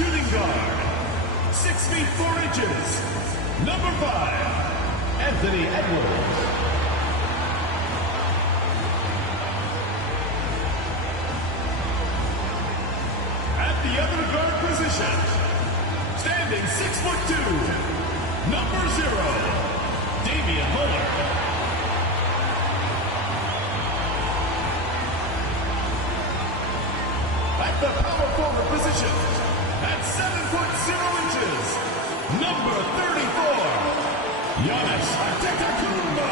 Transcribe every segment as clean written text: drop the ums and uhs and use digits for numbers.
shooting guard, 6 feet 4 inches, number 5, Anthony Edwards. At the other guard position, standing 6'2", number 0, Damian Lillard. At the power forward position, at 7'0" number 34, Giannis Antetokounmpo.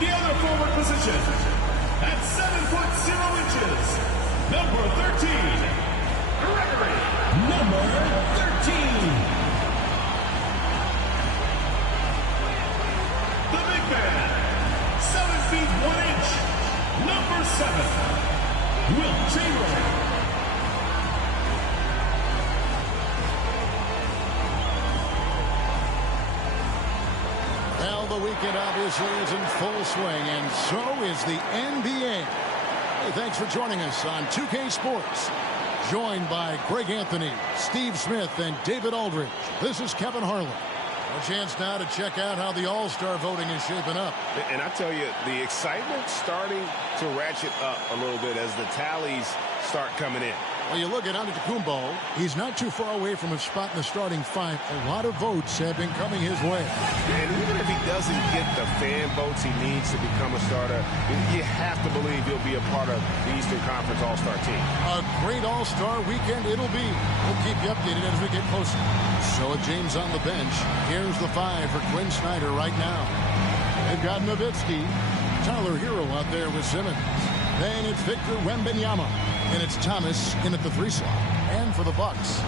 The other forward position, at 7'0", number 13, Gregory, number 13. The big man, 7 feet 1 inch, number 7, Will Chamberlain. Well, the weekend obviously is in full swing, and so is the NBA. Hey, thanks for joining us on 2K Sports. Joined by Greg Anthony, Steve Smith, and David Aldridge. This is Kevin Harlan. A chance now to check out how the All-Star voting is shaping up. And I tell you, the excitement's starting to ratchet up a little bit as the tallies start coming in. Well, you look at Antetokounmpo, he's not too far away from his spot in the starting five. A lot of votes have been coming his way. And even if he doesn't get the fan votes he needs to become a starter, you have to believe he'll be a part of the Eastern Conference All-Star team. A great All-Star weekend it'll be. We'll keep you updated as we get closer. So with James on the bench, here's the 5 for Quinn Snyder right now. They've got Nowitzki, Tyler Hero out there with Simmons. Then it's Victor Wembanyama. And it's Thomas in at the 3 slot. And for the Bucks,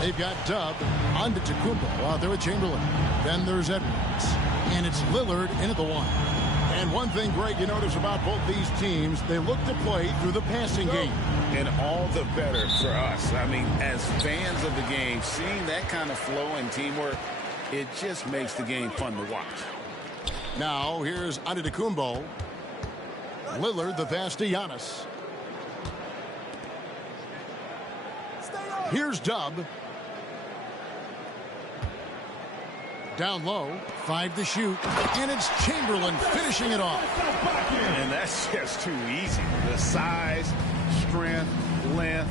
they've got Dub, Antetokounmpo out there with Chamberlain. Then there's Edwards. And it's Lillard in at the 1. And one thing, Greg, you notice about both these teams, they look to play through the passing game. And all the better for us. I mean, as fans of the game, seeing that kind of flow and teamwork, it just makes the game fun to watch. Now, here's Antetokounmpo. Lillard, the pass to Giannis. Here's Dub. Down low, 5 to shoot, and it's Chamberlain finishing it off. And that's just too easy. The size, strength, length,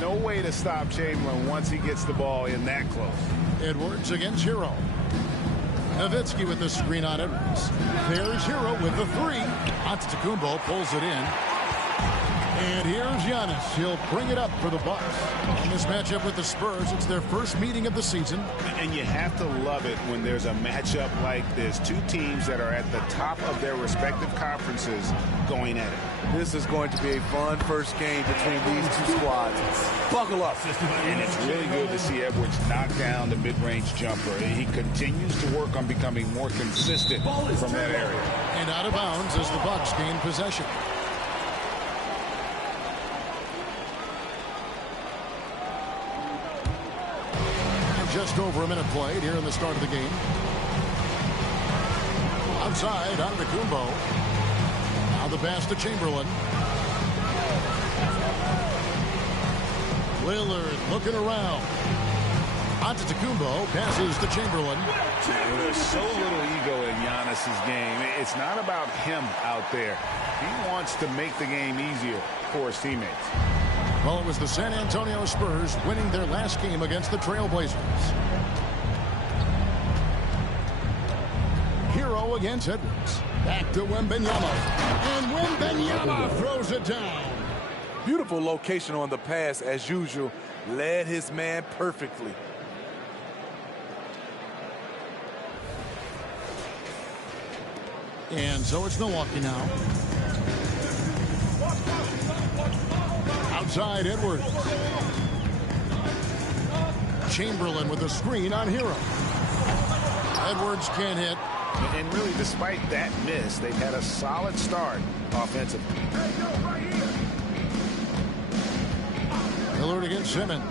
no way to stop Chamberlain once he gets the ball in that close. Edwards against Hero. Nowitzki with the screen on Edwards. There's Hero with the 3. Antetokounmpo pulls it in. And here's Giannis. He'll bring it up for the Bucks. In this matchup with the Spurs, it's their first meeting of the season. And you have to love it when there's a matchup like this. Two teams that are at the top of their respective conferences going at it. This is going to be a fun first game between these two squads. Buckle up. And it's really good to see Edwards knock down the mid-range jumper. He continues to work on becoming more consistent from that area. And out of bounds as the Bucks gain possession. Just over a minute played here in the start of the game. Outside, Antetokounmpo. Now the pass to Chamberlain. Lillard looking around. Antetokounmpo passes to Chamberlain. There's so little ego in Giannis's game. It's not about him out there. He wants to make the game easier for his teammates. Well, it was the San Antonio Spurs winning their last game against the Trailblazers. Hero against Edwards. Back to Wembanyama. And Wembanyama throws it down. Beautiful location on the pass, as usual. Led his man perfectly. And so it's Milwaukee now. Outside, Edwards. Chamberlain with a screen on Hero. Edwards can't hit. And really, despite that miss, they've had a solid start offensively. Lillard against Simmons.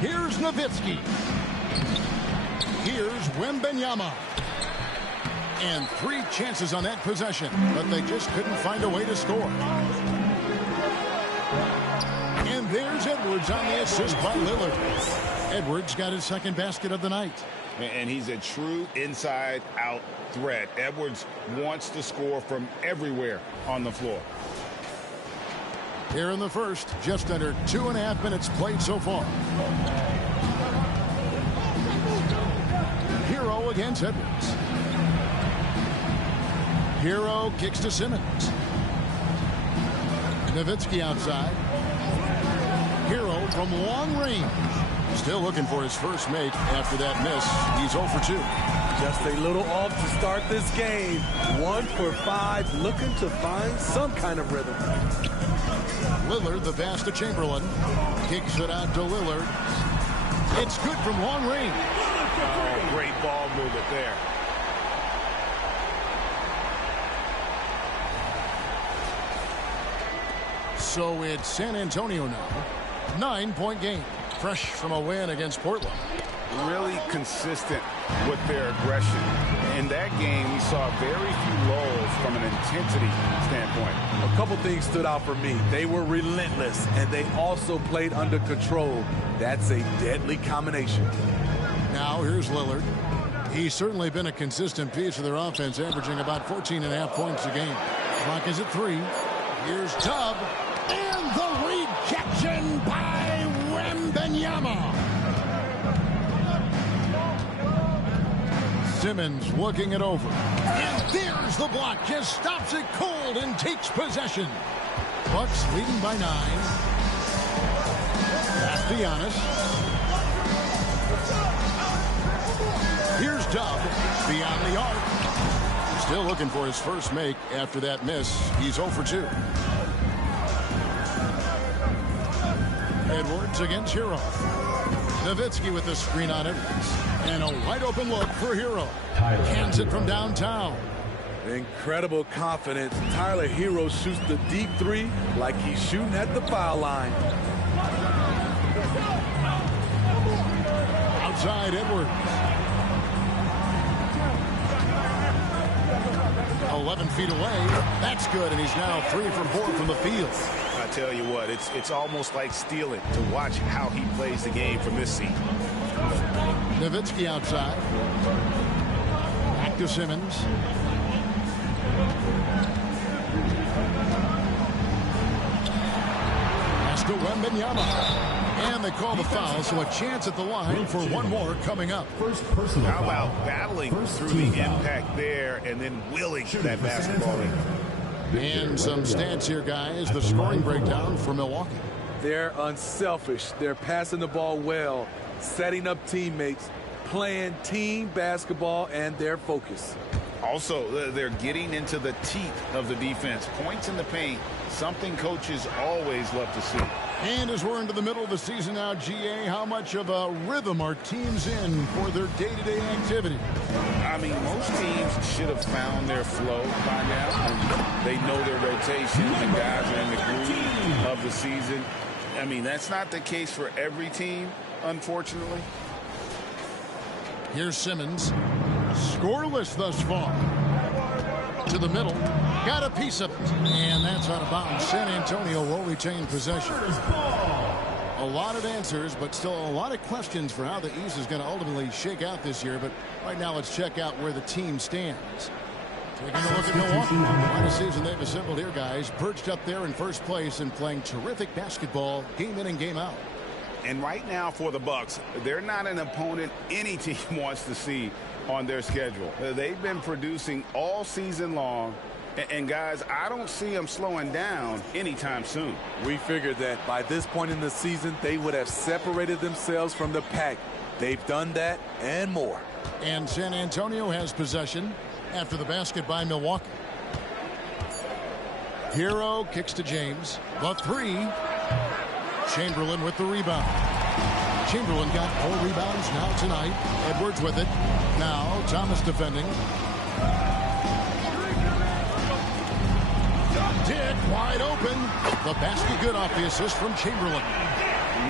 Here's Nowitzki. Here's Wembanyama. And 3 chances on that possession, but they just couldn't find a way to score. And there's Edwards on the assist by Lillard. Edwards got his 2nd basket of the night. And he's a true inside-out threat. Edwards wants to score from everywhere on the floor. Here in the first, just under 2.5 minutes played so far. Hero against Edwards. Hero kicks to Simmons. Nowitzki outside. Hero from long range. Still looking for his first make after that miss. He's 0 for 2. Just a little off to start this game. 1 for 5, looking to find some kind of rhythm. Lillard, the pass to Chamberlain. Kicks it out to Lillard. It's good from long range. Oh, great ball movement there. So it's San Antonio now. 9-point game. Fresh from a win against Portland. Really consistent with their aggression. In that game, we saw very few lulls from an intensity standpoint. A couple things stood out for me. They were relentless, and they also played under control. That's a deadly combination. Now here's Lillard. He's certainly been a consistent piece of their offense, averaging about 14.5 points a game. Clock is at 3. Here's Tubb. And the rejection by Wembanyama. Simmons looking it over. And there's the block. Just stops it cold and takes possession. Bucks leading by 9. Pass to Giannis. Here's Tubb beyond the arc. Still looking for his first make after that miss. He's 0 for 2. Edwards against Hero. Nowitzki with the screen on Edwards. And a wide open look for Hero. Hands it from downtown. Incredible confidence. Tyler Hero shoots the deep 3 like he's shooting at the foul line. Outside Edwards. 11 feet away. That's good, and he's now 3 for 4 from the field. I tell you what, it's almost like stealing to watch how he plays the game from this seat. Nowitzki outside. Back to Simmons. Pass to Wembanyama. And they call the foul, so a chance at the line for one more coming up. How about battling through the impact there and then willing that basketball in? And some stats here, guys. The scoring breakdown for Milwaukee. They're unselfish. They're passing the ball well, setting up teammates, playing team basketball, and their focus. Also, they're getting into the teeth of the defense. Points in the paint, something coaches always love to see. And as we're into the middle of the season now, GA, how much of a rhythm are teams in for their day-to-day activity? I mean, most teams should have found their flow by now. And they know their rotations and guys are in the groove of the season. I mean, that's not the case for every team, unfortunately. Here's Simmons. Scoreless thus far. To the middle. Got a piece of it. And that's out of bounds. San Antonio will retain possession. A lot of answers, but still a lot of questions for how the East is going to ultimately shake out this year. But right now, let's check out where the team stands. Taking a look at Milwaukee. What a season they've assembled here, guys. Perched up there in first place and playing terrific basketball game in and game out. And right now for the Bucks, they're not an opponent any team wants to see on their schedule. They've been producing all season long. And guys, I don't see them slowing down anytime soon. We figured that by this point in the season, they would have separated themselves from the pack. They've done that and more. And San Antonio has possession after the basket by Milwaukee. Hero kicks to James. The 3. Chamberlain with the rebound. Chamberlain got 4 rebounds now tonight. Edwards with it. Now Thomas defending. Dick wide open. The basket good off the assist from Chamberlain.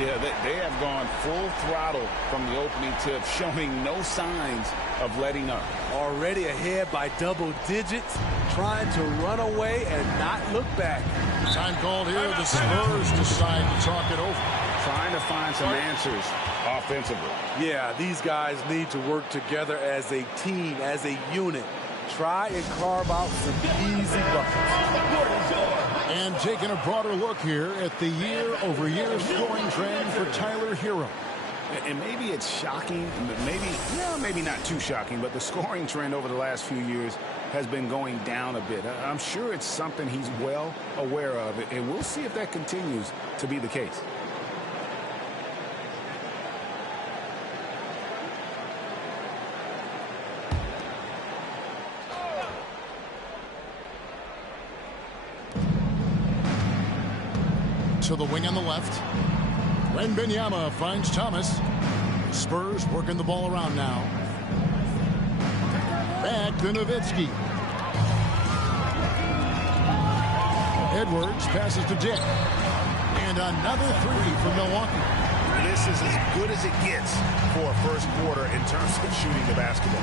Yeah, they have gone full throttle from the opening tip, showing no signs of letting up. Already ahead by double digits, trying to run away and not look back. Time called here. The Spurs decide to talk it over. Trying to find some answers offensively. Yeah, these guys need to work together as a team, as a unit. Try and carve out some easy buckets. And taking a broader look here at the year-over-year scoring trend for Tyler Hero. And maybe it's shocking, maybe not too shocking, but the scoring trend over the last few years has been going down a bit. I'm sure it's something he's well aware of, and we'll see if that continues to be the case. To the wing on the left. Wembanyama finds Thomas. Spurs working the ball around now. Back to Nowitzki. Edwards passes to Dick. And another three for Milwaukee. This is as good as it gets for a first quarter in terms of shooting the basketball.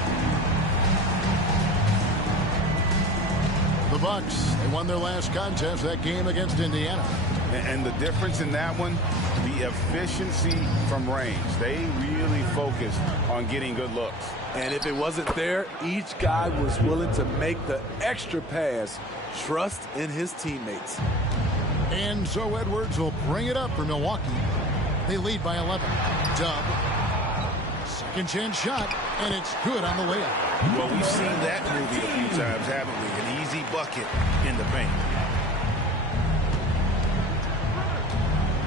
The Bucks, they won their last contest, that game against Indiana. And the difference in that one, the efficiency from range. They really focused on getting good looks. And if it wasn't there, each guy was willing to make the extra pass. Trust in his teammates. And so Edwards will bring it up for Milwaukee. They lead by 11. Dub. Second chance shot, and it's good on the way up. Well, we've seen that movie a few times, haven't we? An easy bucket in the paint.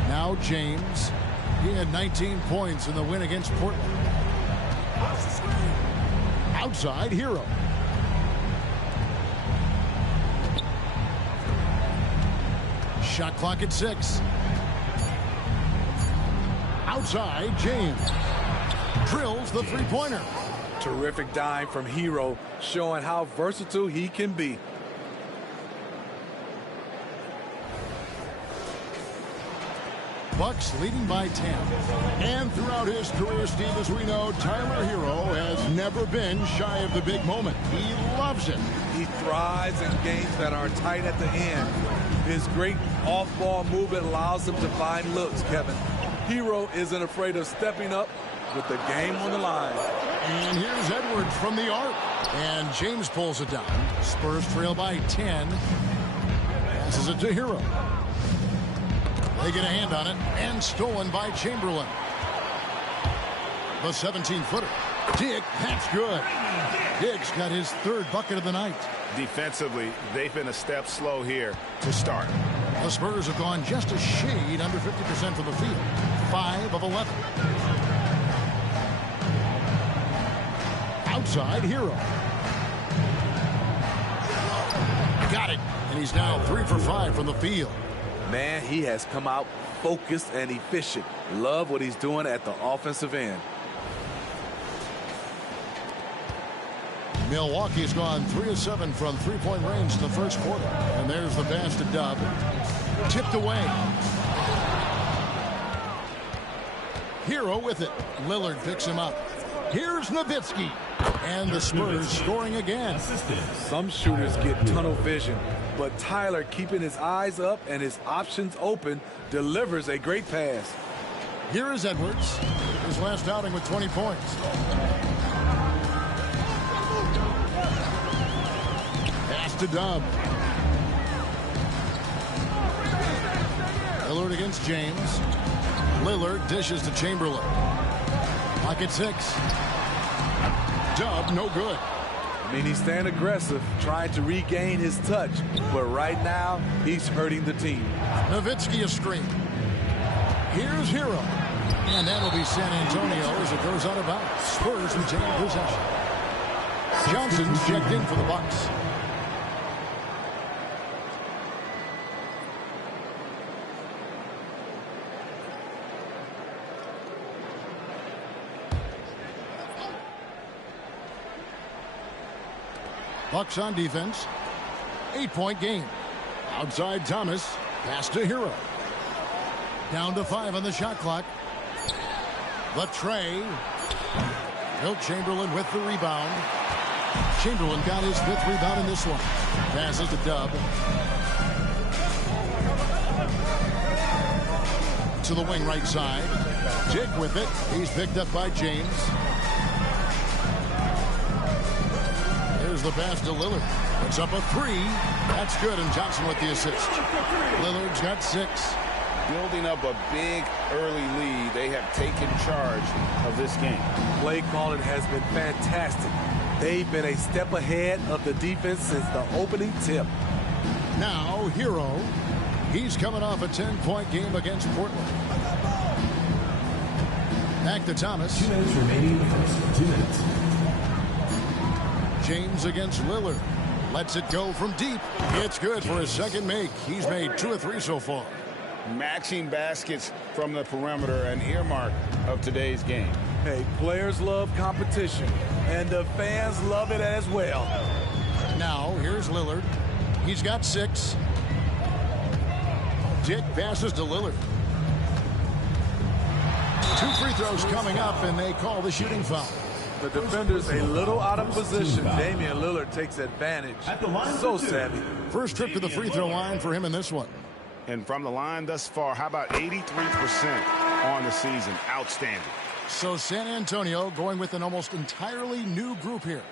Now James. He had 19 points in the win against Portland. Outside, Hero. Shot clock at 6. Outside, James. Drills the three-pointer. Terrific dime from Hero, showing how versatile he can be. Bucks leading by 10. And throughout his career, Steve, as we know, Tyler Hero has never been shy of the big moment. He loves it. He thrives in games that are tight at the end. His great off-ball movement allows him to find looks, Kevin. Hero isn't afraid of stepping up with the game on the line. And here's Edwards from the arc. And James pulls it down. Spurs trail by 10. Passes it to Hero. They get a hand on it, and stolen by Chamberlain. The 17-footer. Dick, that's good. Dick's got his third bucket of the night. Defensively, they've been a step slow here to start. The Spurs have gone just a shade under 50% from the field. 5 of 11. Outside, Hero. Got it. And he's now 3 for 5 from the field. Man, he has come out focused and efficient. Love what he's doing at the offensive end. Milwaukee's gone 3 of 7 from three-point range in the first quarter. And there's the pass to Dub. Tipped away. Hero with it. Lillard picks him up. Here's Nowitzki. And the Spurs scoring again. Some shooters get tunnel vision, but Tyler, keeping his eyes up and his options open, delivers a great pass. Here is Edwards. His last outing with 20 points. Pass to Dub. Lillard against James. Lillard dishes to Chamberlain. Pocket 6. Dub, no good. I mean, he's staying aggressive, trying to regain his touch, but right now, he's hurting the team. Nowitzki a screen. Here's Hero. And that'll be San Antonio as it goes out of bounds. Spurs retain possession. Johnson's checked in for the Bucks. Bucks on defense. 8-point game. Outside Thomas. Pass to Hero. Down to 5 on the shot clock. The tray. Wilt Chamberlain with the rebound. Chamberlain got his 5th rebound in this one. Passes to Dub. To the wing right side. Dick with it. He's picked up by James. There's the pass to Lillard. It's up a 3. That's good, and Johnson with the assist. Lillard's got 6. Building up a big early lead, they have taken charge of this game. Play calling has been fantastic. They've been a step ahead of the defense since the opening tip. Now, Hero. He's coming off a 10-point game against Portland. Back to Thomas. 2 minutes remaining in the first. 2 minutes. James against Lillard. Lets it go from deep. It's good for his second make. He's made 2 of 3 so far. Matching baskets from the perimeter, an earmark of today's game. Hey, players love competition, and the fans love it as well. Now, here's Lillard. He's got 6. Dick passes to Lillard. 2 free throws coming up, and they call the shooting foul. The defender's a little out of position. Damian Lillard takes advantage. So savvy. First trip to the free throw line for him in this one. And from the line thus far, how about 83% on the season? Outstanding. So San Antonio going with an almost entirely new group here.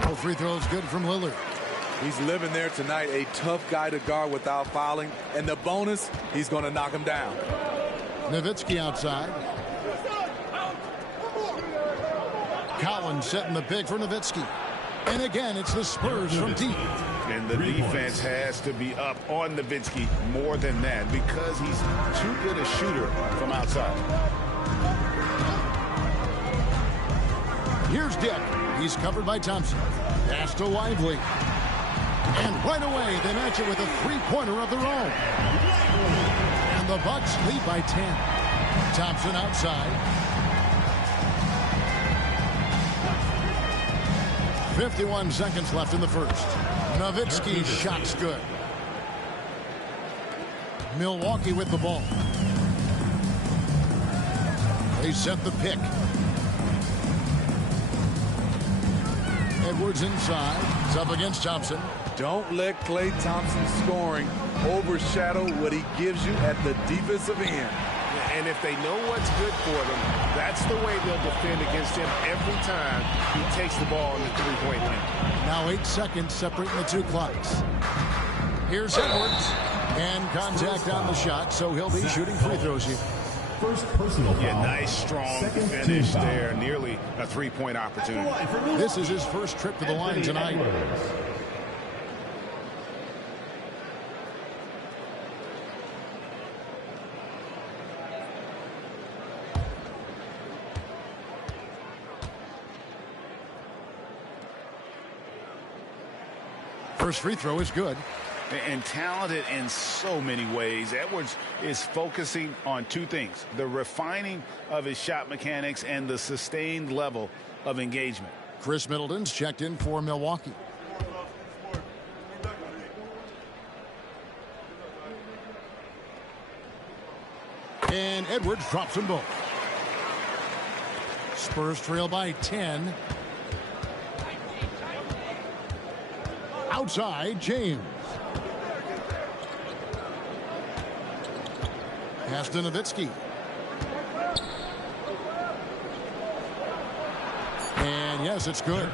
No free throws good from Lillard. He's living there tonight, a tough guy to guard without fouling. And the bonus, he's going to knock him down. Nowitzki outside. Collins setting the pick for Nowitzki. And again, it's the Spurs from deep. And the defense has to be up on Nowitzki more than that because he's too good a shooter from outside. Here's Dick. He's covered by Thompson. Pass to Lively. And right away, they match it with a three-pointer of their own. And the Bucks lead by 10. Thompson outside. 51 seconds left in the first. Nowitzki's shot's good. Milwaukee with the ball. They set the pick. Edwards inside. It's up against Thompson. Don't let Klay Thompson's scoring overshadow what he gives you at the defensive end. And if they know what's good for them, that's the way they'll defend against him every time he takes the ball in the three-point line. Now 8 seconds separating the 2 clocks. Here's Edwards. And contact on the shot, so he'll be shooting free throws here. First personal foul. Yeah, nice, strong finish there. Nearly a three-point opportunity. This is his first trip to the line tonight. First free throw is good. And talented in so many ways. Edwards is focusing on 2 things: the refining of his shot mechanics and the sustained level of engagement. Chris Middleton's checked in for Milwaukee. And Edwards drops them both. Spurs trail by 10. Outside, James. Pass to Nowitzki. And yes, it's good.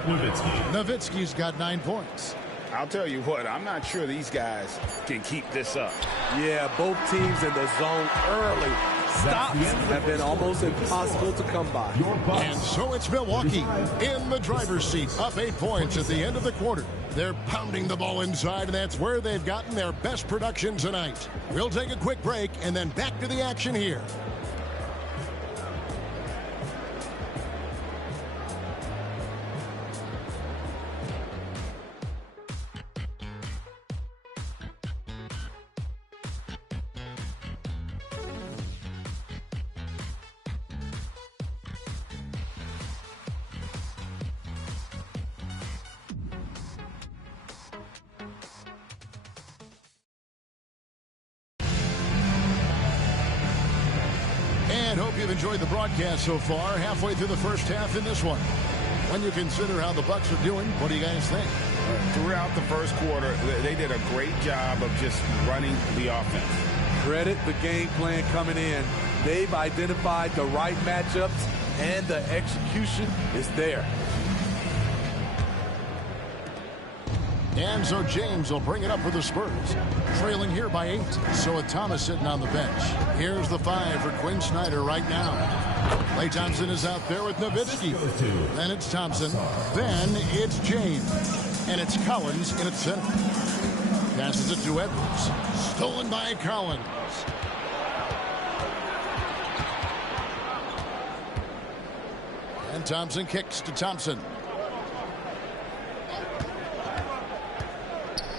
Nowitzki's got 9 points. I'll tell you what, I'm not sure these guys can keep this up. Yeah, both teams in the zone early. Stops have been almost impossible to come by. And so it's Milwaukee in the driver's seat, up 8 points at the end of the quarter. They're pounding the ball inside, and that's where they've gotten their best production tonight. We'll take a quick break and then back to the action here. you've enjoyed the broadcast so far, halfway through the first half in this one. When you consider how the Bucks are doing, what do you guys think? Throughout the first quarter, they did a great job of just running the offense. Credit the game plan coming in. They've identified the right matchups, and the execution is there. And so James will bring it up for the Spurs. Trailing here by 8. So with Thomas sitting on the bench. Here's the 5 for Quinn Snyder right now. Klay Thompson is out there with Nowitzki. Then it's Thompson. Then it's James. And it's Collins in its center. Passes it to Edwards. Stolen by Collins. And Thompson kicks to Thompson.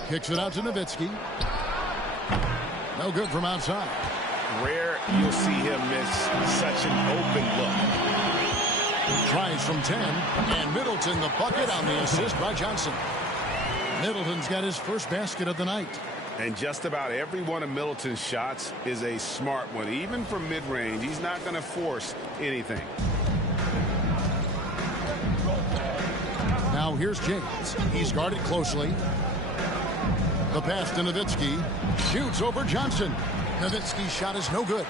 Kicks it out to Nowitzki. No good from outside. Rare you'll see him miss such an open look. Tries from 10. And Middleton the bucket on the assist by Johnson. Middleton's got his first basket of the night. And just about every one of Middleton's shots is a smart one. Even from mid-range, he's not going to force anything. Now here's James. He's guarded closely. The pass to Nowitzki. Shoots over Johnson. Nowitzki's shot is no good.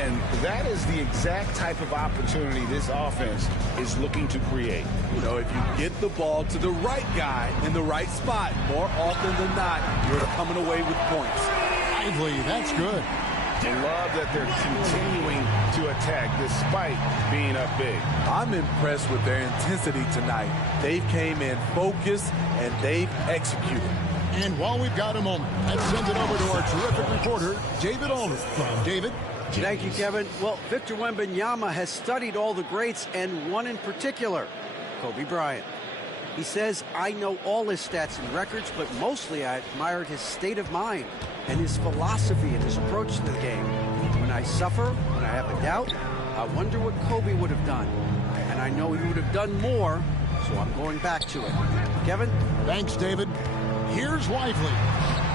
And that is the exact type of opportunity this offense is looking to create. You know, if you get the ball to the right guy in the right spot, more often than not, you're coming away with points. Lively, that's good. I love that they're continuing to attack despite being up big. I'm impressed with their intensity tonight. They came in focused and they've executed. And while we've got a moment, let's send it over to our terrific reporter, David Aldridge. David? Thank you, Kevin. Well, Victor Wembanyama has studied all the greats and one in particular, Kobe Bryant. He says, I know all his stats and records, but mostly I admired his state of mind and his philosophy and his approach to the game. When I suffer, when I have a doubt, I wonder what Kobe would have done. And I know he would have done more, so I'm going back to it. Kevin? Thanks, David. Here's Lively.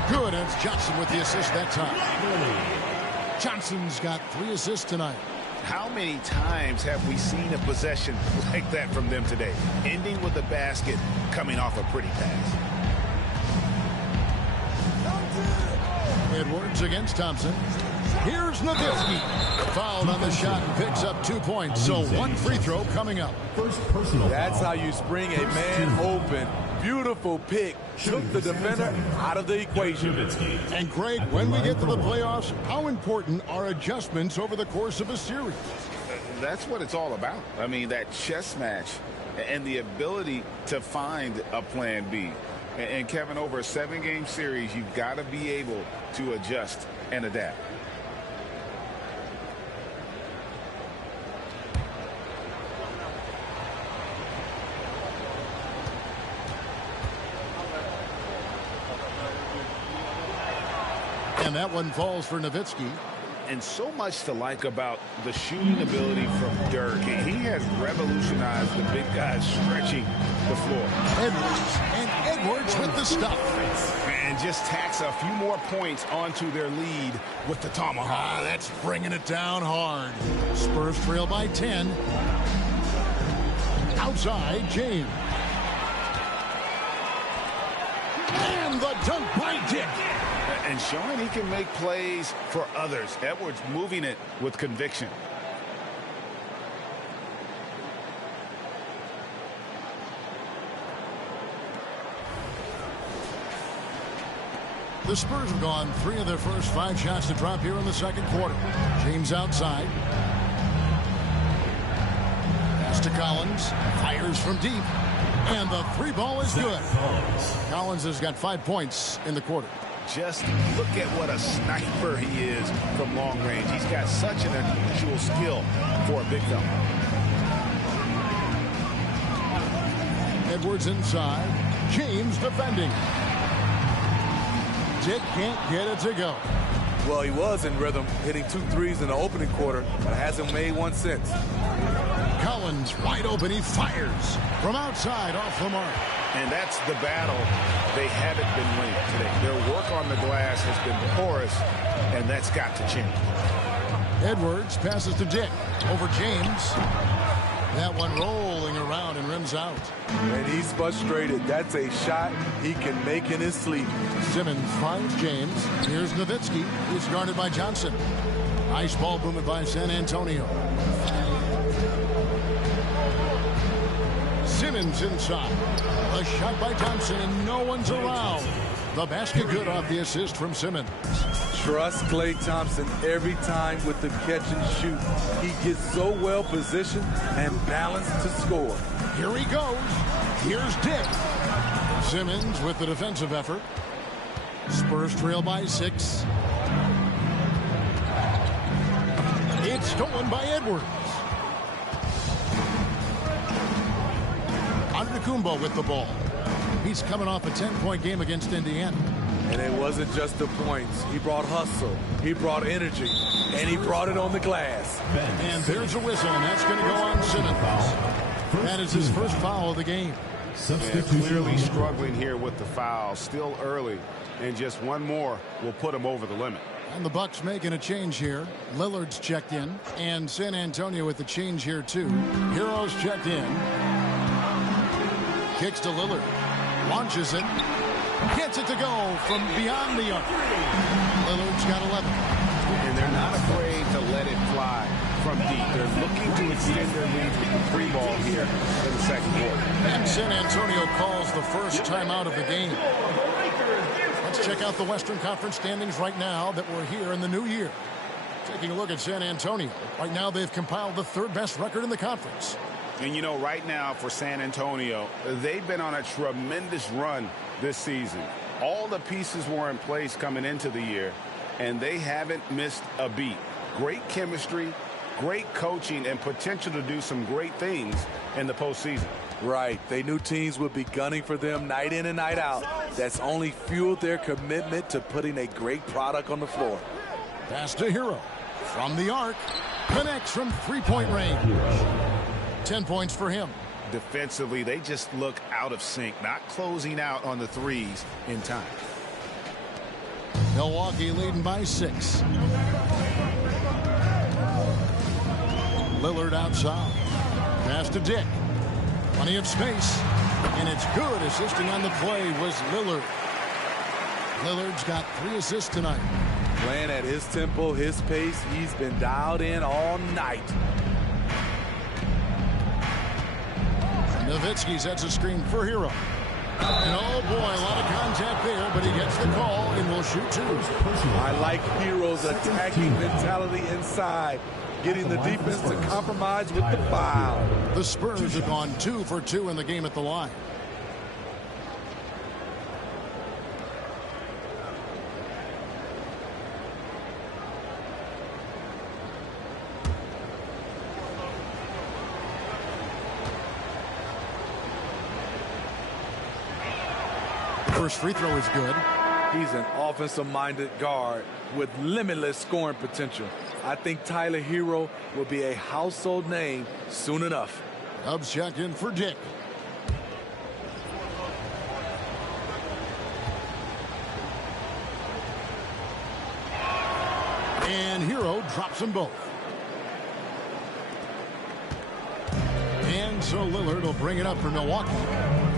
Good, and it's Johnson with the assist that time. Johnson's got 3 assists tonight. How many times have we seen a possession like that from them today? Ending with a basket, coming off a pretty pass. Edwards against Thompson. Here's Nowitzki. Fouled on the shot and picks up 2 points. So 1 free throw coming up. First personal That's foul. how you spring a man open. Beautiful pick. Took the defender out of the equation. And Greg, when we get to the playoffs, how important are adjustments over the course of a series? That's what it's all about. I mean, that chess match and the ability to find a plan B. And Kevin, over a 7-game series, you've got to be able to adjust and adapt. And that one falls for Nowitzki. And so much to like about the shooting ability from Dirk. He has revolutionized the big guys stretching the floor. Edwards. And Edwards with the stuff. And just tacks a few more points onto their lead with the tomahawk. That's bringing it down hard. Spurs trail by 10. Outside, James. And the dunk by Dick. And showing he can make plays for others. Edwards moving it with conviction. The Spurs have gone 3 of their first 5 shots to drop here in the second quarter. James outside. Pass to Collins. Fires from deep. And the 3 ball is good. Collins has got 5 points in the quarter. Just look at what a sniper he is from long range. He's got such an unusual skill for a big fella. Edwards inside. James defending. Dick can't get it to go. Well, he was in rhythm, hitting 2 threes in the opening quarter, but hasn't made one since. Collins wide open. He fires from outside off the mark. And that's the battle they haven't been winning today. Their work on the glass has been porous, and that's got to change. Edwards passes to Dick. Over James. That one rolling around and rims out. And he's frustrated. That's a shot he can make in his sleep. Simmons finds James. Here's Nowitzki. He's guarded by Johnson. Ice ball movement by San Antonio. Simmons inside. A shot by Johnson, and no one's around. The basket good off the assist from Simmons. Trust Klay Thompson every time with the catch and shoot. He gets so well positioned and balanced to score. Here he goes. Here's Dick. Simmons with the defensive effort. Spurs trail by 6. It's stolen by Edwards. Antetokounmpo with the ball. He's coming off a 10-point game against Indiana. And it wasn't just the points. He brought hustle, he brought energy, and he brought it on the glass. And there's a whistle, and that's going to go on Simmons. That is his first foul of the game. Yeah, clearly struggling here with the foul. Still early, and just one more will put him over the limit. And the Bucks making a change here. Lillard's checked in, and San Antonio with the change here too. Heroes checked in. Kicks to Lillard. Launches it. Gets it to go from beyond the arc. Lillard's got 11. And they're not afraid to let it fly from deep. They're looking to extend their lead with the 3 ball here in the second quarter. And San Antonio calls the first timeout of the game. Let's check out the Western Conference standings right now that we're here in the new year. Taking a look at San Antonio. Right now they've compiled the 3rd best record in the conference. And you know, right now for San Antonio, they've been on a tremendous run this season. All the pieces were in place coming into the year, and they haven't missed a beat. Great chemistry, great coaching, and potential to do some great things in the postseason. Right. They knew teams would be gunning for them night in and night out. That's only fueled their commitment to putting a great product on the floor. Pass to Hero. From the arc. Connects from 3-point range. 10 points for him. Defensively, they just look out of sync, not closing out on the threes in time. Milwaukee leading by 6. Lillard outside. Pass to Dick. Plenty of space. And it's good. Assisting on the play was Lillard. Lillard's got 3 assists tonight. Playing at his tempo, his pace. He's been dialed in all night. Nowitzki sets a screen for Hero. And oh boy, a lot of contact there, but he gets the call and will shoot 2. I like Hero's attacking mentality inside, getting the defense to compromise with the foul. The Spurs have gone 2 for 2 in the game at the line. First free throw is good. He's an offensive-minded guard with limitless scoring potential. I think Tyler Hero will be a household name soon enough. Dubs checked in for Dick. And Hero drops them both. And so Lillard will bring it up for Milwaukee.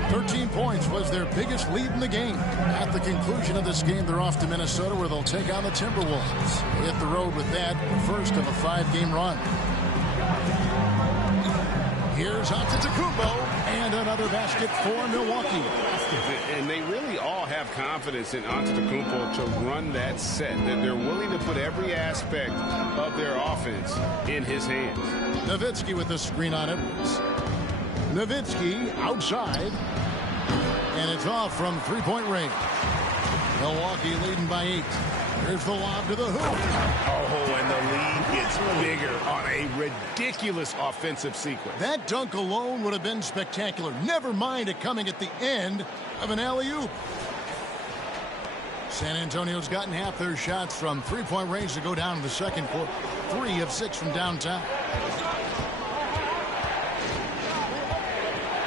13 points was their biggest lead in the game. At the conclusion of this game, they're off to Minnesota, where they'll take on the Timberwolves. They hit the road with that, the first of a 5-game run. Here's Antetokounmpo, and another basket for Milwaukee. And they really all have confidence in Antetokounmpo to run that set. That they're willing to put every aspect of their offense in his hands. Nowitzki with the screen on Edwards. Nowitzki outside. And it's off from 3-point range. Milwaukee leading by 8. Here's the lob to the hoop. Oh, and the lead gets bigger on a ridiculous offensive sequence. That dunk alone would have been spectacular. Never mind it coming at the end of an alley-oop. San Antonio's gotten half their shots from 3-point range to go down in the second quarter. 3 of 6 from downtown.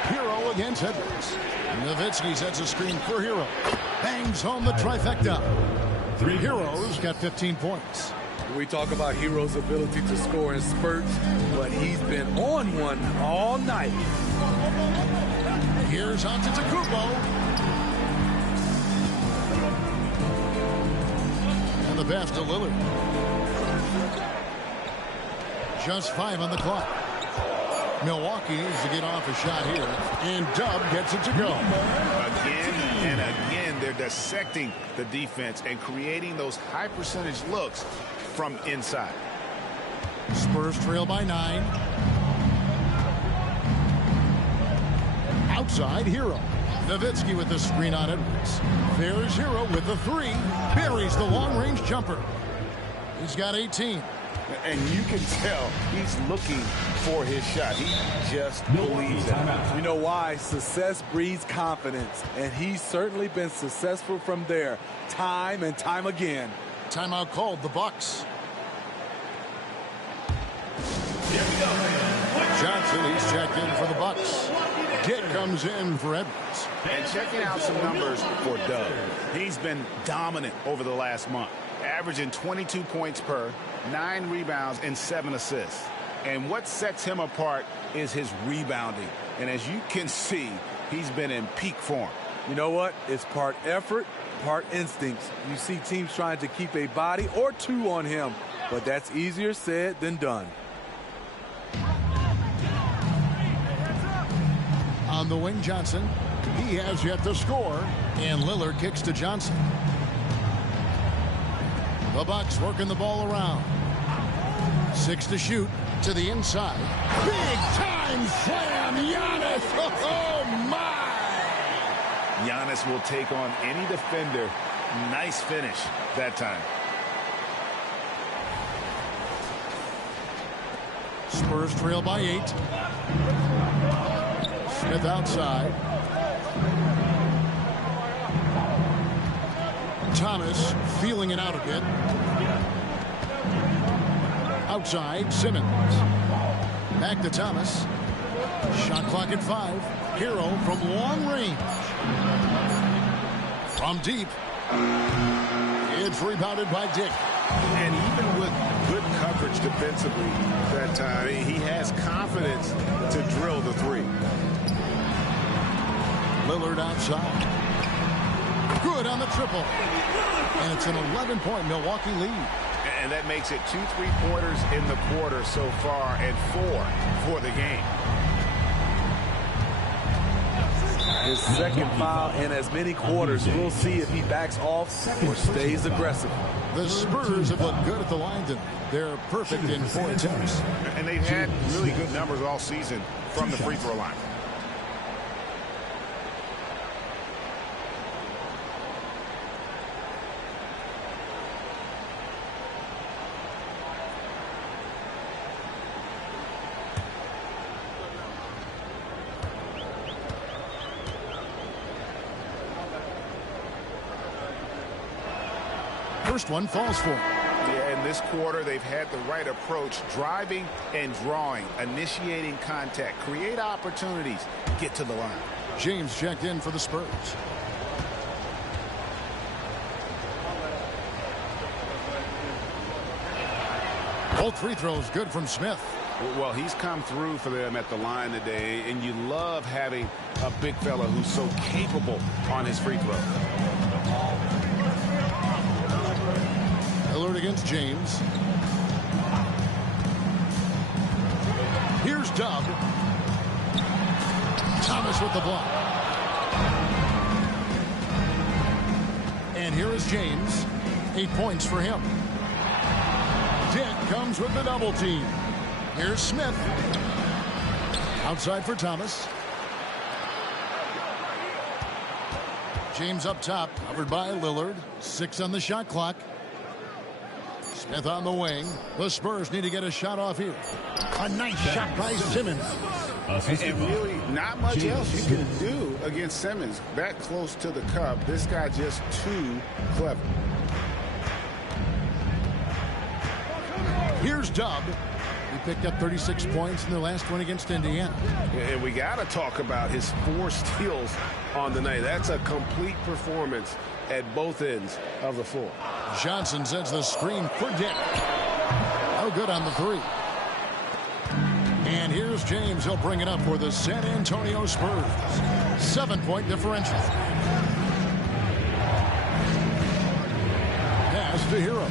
Hero against Edwards. Nowitzki sets a screen for Hero. Bangs home the trifecta. 3 Heroes got 15 points. We talk about Hero's ability to score in spurts, but he's been on one all night. Here's Antetokounmpo. And the pass to Lillard. Just 5 on the clock. Milwaukee needs to get off a shot here, and Dub gets it to go. Again and again, they're dissecting the defense and creating those high percentage looks from inside. Spurs trail by 9. Outside, Hero. Nowitzki with the screen on Edwards. There's Hero with the 3. Buries the long-range jumper. He's got 18. And you can tell he's looking for his shot. He just believes it. You know why? Success breeds confidence, and he's certainly been successful from there, time and time again. Timeout called, the Bucks. Johnson, he's checked in for the Bucks. Kidd comes in for Edwards. And checking out some numbers for Doug. He's been dominant over the last month, averaging 22 points per, 9 rebounds, and 7 assists. And what sets him apart is his rebounding. And as you can see, he's been in peak form. You know what? It's part effort, part instincts. You see teams trying to keep a body or 2 on him, but that's easier said than done. On the wing, Johnson. He has yet to score, and Lillard kicks to Johnson. The Bucks working the ball around. 6 to shoot to the inside. Big time slam, Giannis. Oh my! Giannis will take on any defender. Nice finish that time. Spurs trail by 8. Smith outside. Thomas feeling it out a bit. Outside, Simmons. Back to Thomas. Shot clock at 5. Hero from long range. From deep. It's rebounded by Dick. And even with good coverage defensively that time, he has confidence to drill the 3. Lillard outside. Good on the triple. And it's an 11-point Milwaukee lead. And that makes it 2 3-pointers in the quarter so far and 4 for the game. His second foul in as many quarters. We'll see if he backs off or stays aggressive. The Spurs have looked good at the line tonight. They're perfect in 4 attempts. And they've had really good numbers all season from the free throw line. First one falls for him. Yeah, in this quarter, they've had the right approach, driving and drawing, initiating contact, create opportunities, get to the line. James checked in for the Spurs. Both free throws good from Smith. Well, he's come through for them at the line today, and you love having a big fella who's so capable on his free throw. Lillard against James. Here's Dub. Thomas with the block. And here is James. 8 points for him. Dick comes with the double team. Here's Smith. Outside for Thomas. James up top, covered by Lillard. 6 on the shot clock. Smith on the wing. The Spurs need to get a shot off here. A nice shot by Simmons. And really not much else you can do against Simmons. That close to the cup. This guy just too clever. Here's Dub. He picked up 36 points in their last one against Indiana. And we got to talk about his 4 steals on the night. That's a complete performance at both ends of the floor. Johnson sends the screen for Dick. good on the three. And here's James. He'll bring it up for the San Antonio Spurs. 7-point differential. Pass to Hero.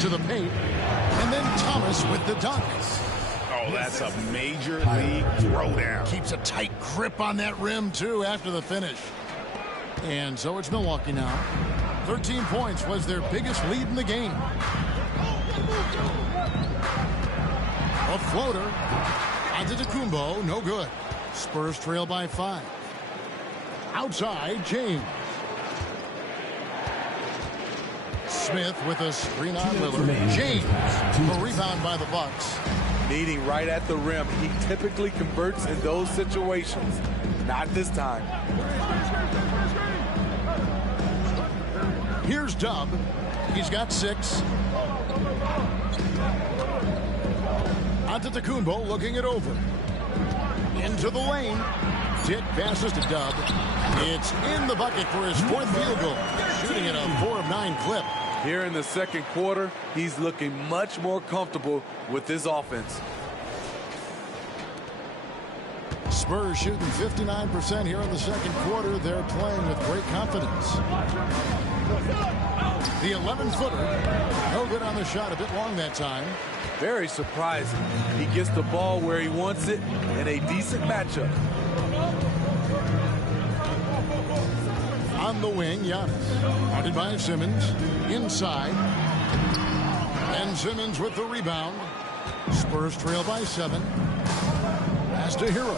To the paint. And then Thomas with the dunk. Oh, that's a major league throwdown. Keeps a tight grip on that rim, too, after the finish. And so it's Milwaukee now. 13 points was their biggest lead in the game. A floater. Antetokounmpo, no good. Spurs trail by 5. Outside, James. Smith with a screen on Lillard. James, a rebound by the Bucks. Meeting right at the rim. He typically converts in those situations. Not this time. Here's Dub. He's got 6. Antetokounmpo looking it over. Into the lane. Dick passes to Dub. It's in the bucket for his 4th field goal. Shooting at a 4 of 9 clip. Here in the second quarter, he's looking much more comfortable with this offense. Spurs shooting 59% here in the second quarter. They're playing with great confidence. The 11-footer. No good on the shot. A bit long that time. Very surprising. He gets the ball where he wants it in a decent matchup. On the wing, Giannis. Guarded by Simmons. Inside. And Simmons with the rebound. Spurs trail by 7. Pass to Hero.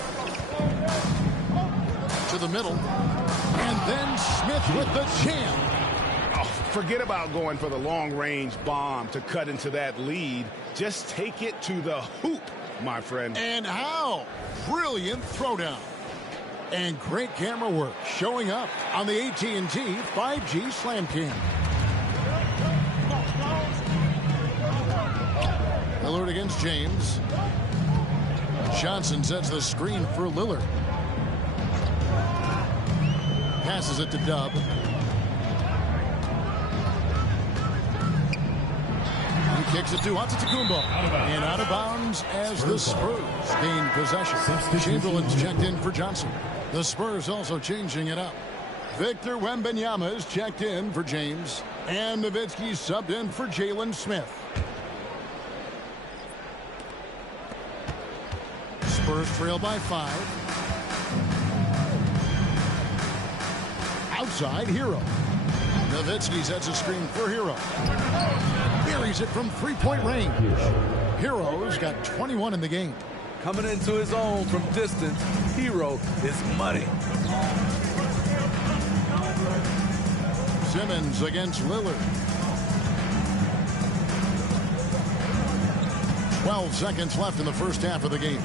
To the middle. And then Smith with the jam. Oh, forget about going for the long-range bomb to cut into that lead. Just take it to the hoop, my friend. And how? Brilliant throwdown. And great camera work showing up on the AT&T 5G Slam Cam. Lillard against James. Johnson sets the screen for Lillard. Passes it to Dub. He kicks it to Antetokounmpo. And out of bounds as the Spurs gain possession. Chamberlain's checked in for Johnson. The Spurs also changing it up. Victor Wembanyama is checked in for James. And Nowitzki subbed in for Jalen Smith. Spurs trail by 5. Outside, Hero. Nowitzki sets a screen for Hero. Buries it from 3-point range. Hero's got 21 in the game. Coming into his own from distance, Hero is money. Simmons against Lillard. 12 seconds left in the first half of the game.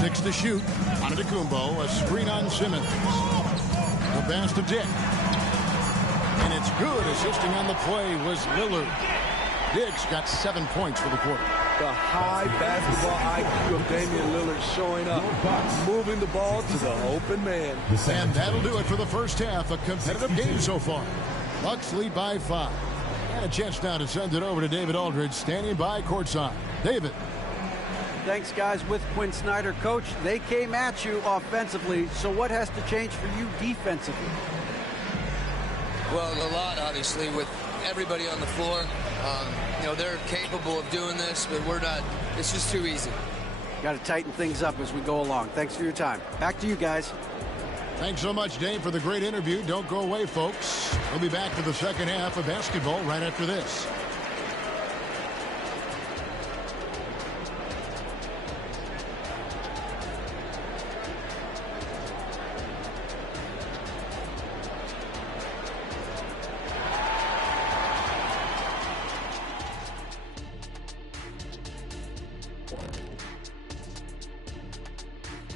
6 to shoot. Antetokounmpo, a screen on Simmons. The pass to Dick. And it's good. Assisting on the play was Lillard. Dick's got 7 points for the quarter. The high basketball IQ of Damian Lillard showing up, moving the ball to the open man. And that'll do it for the first half. A competitive game so far. Bucks lead by 5. And a chance now to send it over to David Aldridge, standing by courtside. David. Thanks, guys. With Quinn Snyder, Coach, they came at you offensively. So what has to change for you defensively? Well, a lot, obviously, with everybody on the floor. You know, they're capable of doing this, but we're not. It's just too easy. Got to tighten things up as we go along. Thanks for your time. Back to you guys. Thanks so much, Dave, for the great interview. Don't go away, folks. We'll be back for the second half of basketball right after this.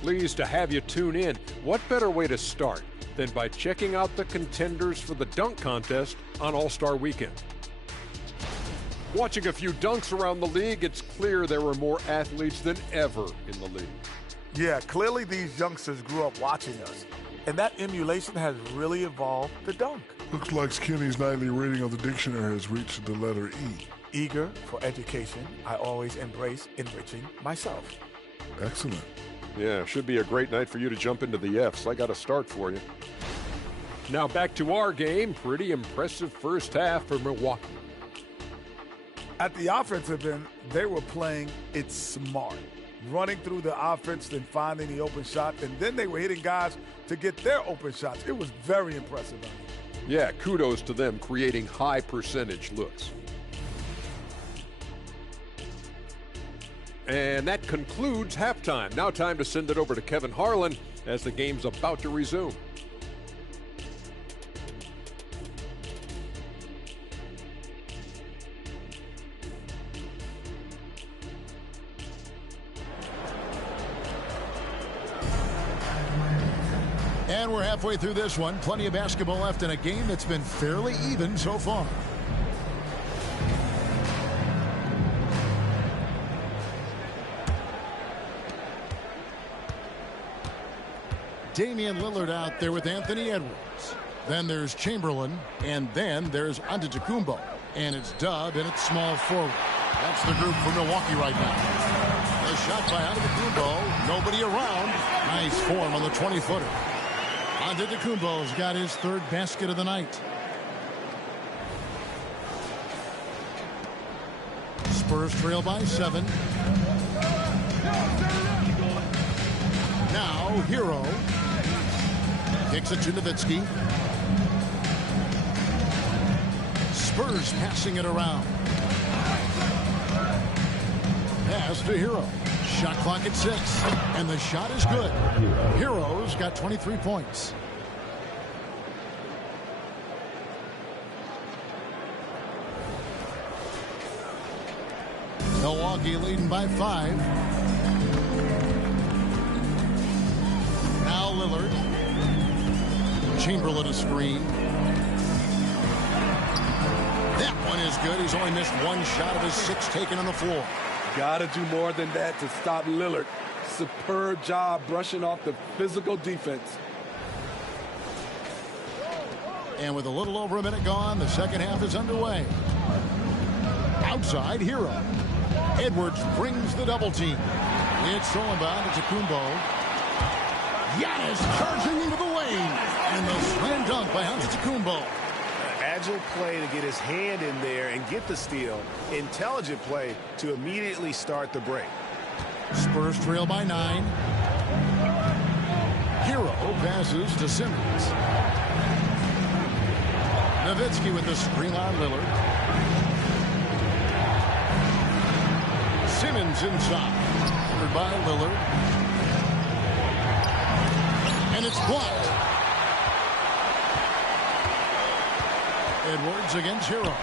Pleased to have you tune in. What better way to start than by checking out the contenders for the dunk contest on All-Star Weekend? Watching a few dunks around the league, it's clear there were more athletes than ever in the league. Yeah, clearly these youngsters grew up watching us. And that emulation has really evolved the dunk. Looks like Skinny's nightly reading of the dictionary has reached the letter E. Eager for education, I always embrace enriching myself. Excellent. Yeah, should be a great night for you to jump into the Fs. I got a start for you. Now back to our game. Pretty impressive first half for Milwaukee. At the offensive end, they were playing it smart. Running through the offense, then finding the open shot, and then they were hitting guys to get their open shots. It was very impressive. Yeah, kudos to them creating high percentage looks. And that concludes halftime. Now time to send it over to Kevin Harlan as the game's about to resume. And we're halfway through this one. Plenty of basketball left in a game that's been fairly even so far. Damian Lillard out there with Anthony Edwards. Then there's Chamberlain, and then there's Antetokounmpo. And it's Dub, and it's small forward. That's the group for Milwaukee right now. The shot by Antetokounmpo. Nobody around. Nice form on the 20-footer. Antetokounmpo's got his third basket of the night. Spurs trail by 7. Now Hero kicks it to Nowitzki. Spurs passing it around. Pass to Hero. Shot clock at 6, and the shot is good. Hero's got 23 points. Milwaukee leading by 5. Now Lillard. Chamberlain a screen. That one is good. He's only missed one shot of his 6 taken on the floor. Got to do more than that to stop Lillard. Superb job brushing off the physical defense. And with a little over a minute gone, the second half is underway. Outside, Hero. Edwards brings the double team. It's stolen by Antetokounmpo. Giannis charging into the lane. And the slam dunk by Antetokounmpo. Agile play to get his hand in there and get the steal. Intelligent play to immediately start the break. Spurs trail by 9. Hero passes to Simmons. Nowitzki with the screen on Lillard. Simmons inside. Covered by Lillard. And it's blocked. Edwards against Hero.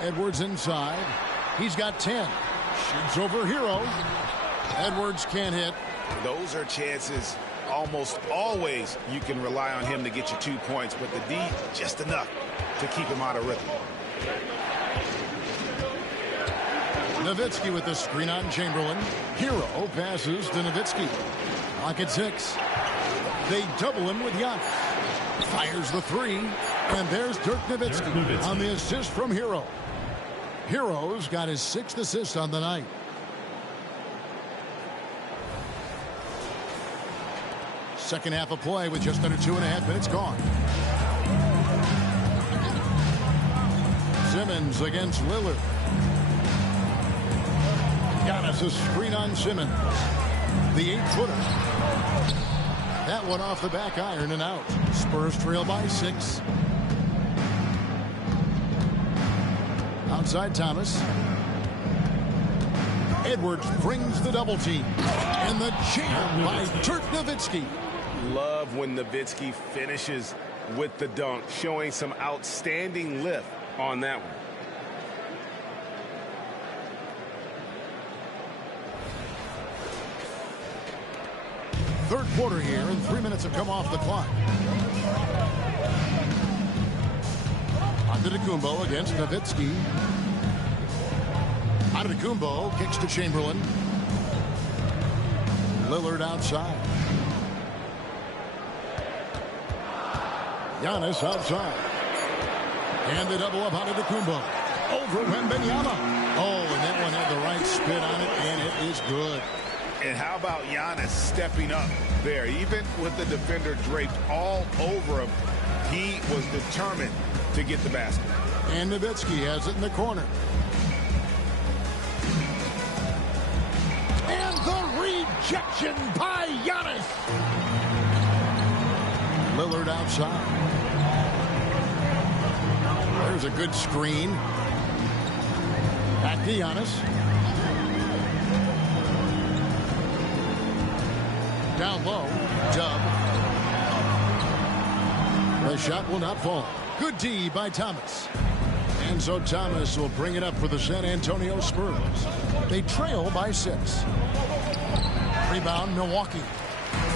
Edwards inside. He's got 10. Shoots over Hero. Edwards can't hit. Those are chances almost always you can rely on him to get you 2 points, but the D, just enough to keep him out of rhythm. Nowitzki with the screen on Chamberlain. Hero passes to Nowitzki. Clock at 6. They double him with Giannis. Fires the 3. And there's Dirk Nowitzki on the assist from Hero. Hero's got his 6th assist on the night. Second half of play with just under 2.5 minutes gone. Simmons against Lillard. Giannis a screen on Simmons. The 8-footer. That one off the back iron and out. Spurs trail by 6. Outside Thomas. Edwards brings the double team. And the jam by Dirk Nowitzki. Love when Nowitzki finishes with the dunk, showing some outstanding lift on that one. Third quarter here, and 3 minutes have come off the clock. Antetokounmpo against Nowitzki. Antetokounmpo kicks to Chamberlain. Lillard outside. Giannis outside. And the double up on Antetokounmpo. Over Wembanyama. Oh, and that one had the right spin on it, and it is good. And how about Giannis stepping up there? Even with the defender draped all over him, he was determined to get the basket. And Nowitzki has it in the corner. And the rejection by Giannis. Lillard outside. There's a good screen. Back to Giannis. Down low. Dub. The shot will not fall. Good D by Thomas. And so Thomas will bring it up for the San Antonio Spurs. They trail by 6. Rebound, Milwaukee.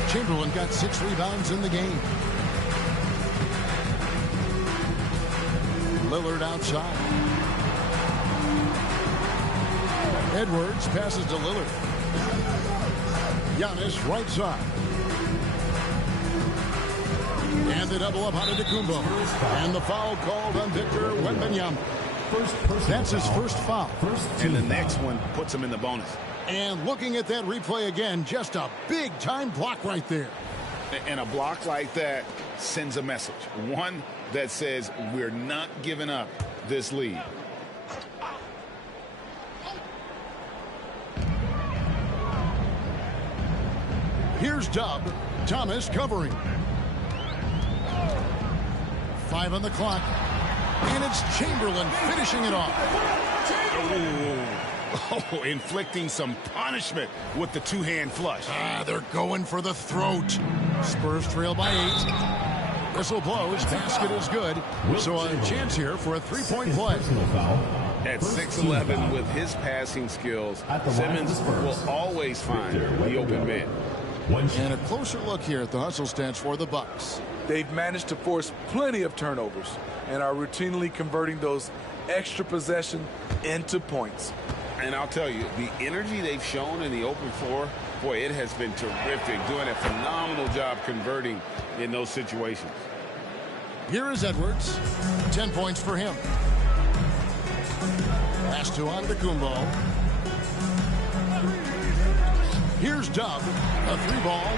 Chamberlain got 6 rebounds in the game. Lillard outside. Edwards passes to Lillard. Giannis right side. And the double up on Antetokounmpo. And the foul called on Victor Wembanyama. That's his first foul. And the next one puts him in the bonus. And looking at that replay again, just a big-time block right there. And a block like that sends a message. One that says we're not giving up this lead. Here's Dub. Thomas covering. 5 on the clock. And it's Chamberlain finishing it off. Oh, inflicting some punishment with the two-hand flush. They're going for the throat. Spurs trail by 8. Whistle blows. Basket is good. So a chance here for a three-point play. At 6'11", with his passing skills, Simmons will always find the open man. And a closer look here at the hustle stats for the Bucks. They've managed to force plenty of turnovers and are routinely converting those extra possession into points. And I'll tell you, the energy they've shown in the open floor, boy, it has been terrific, doing a phenomenal job converting in those situations. Here is Edwards. 10 points for him. Pass to Antetokounmpo. Here's Dub. A 3-ball.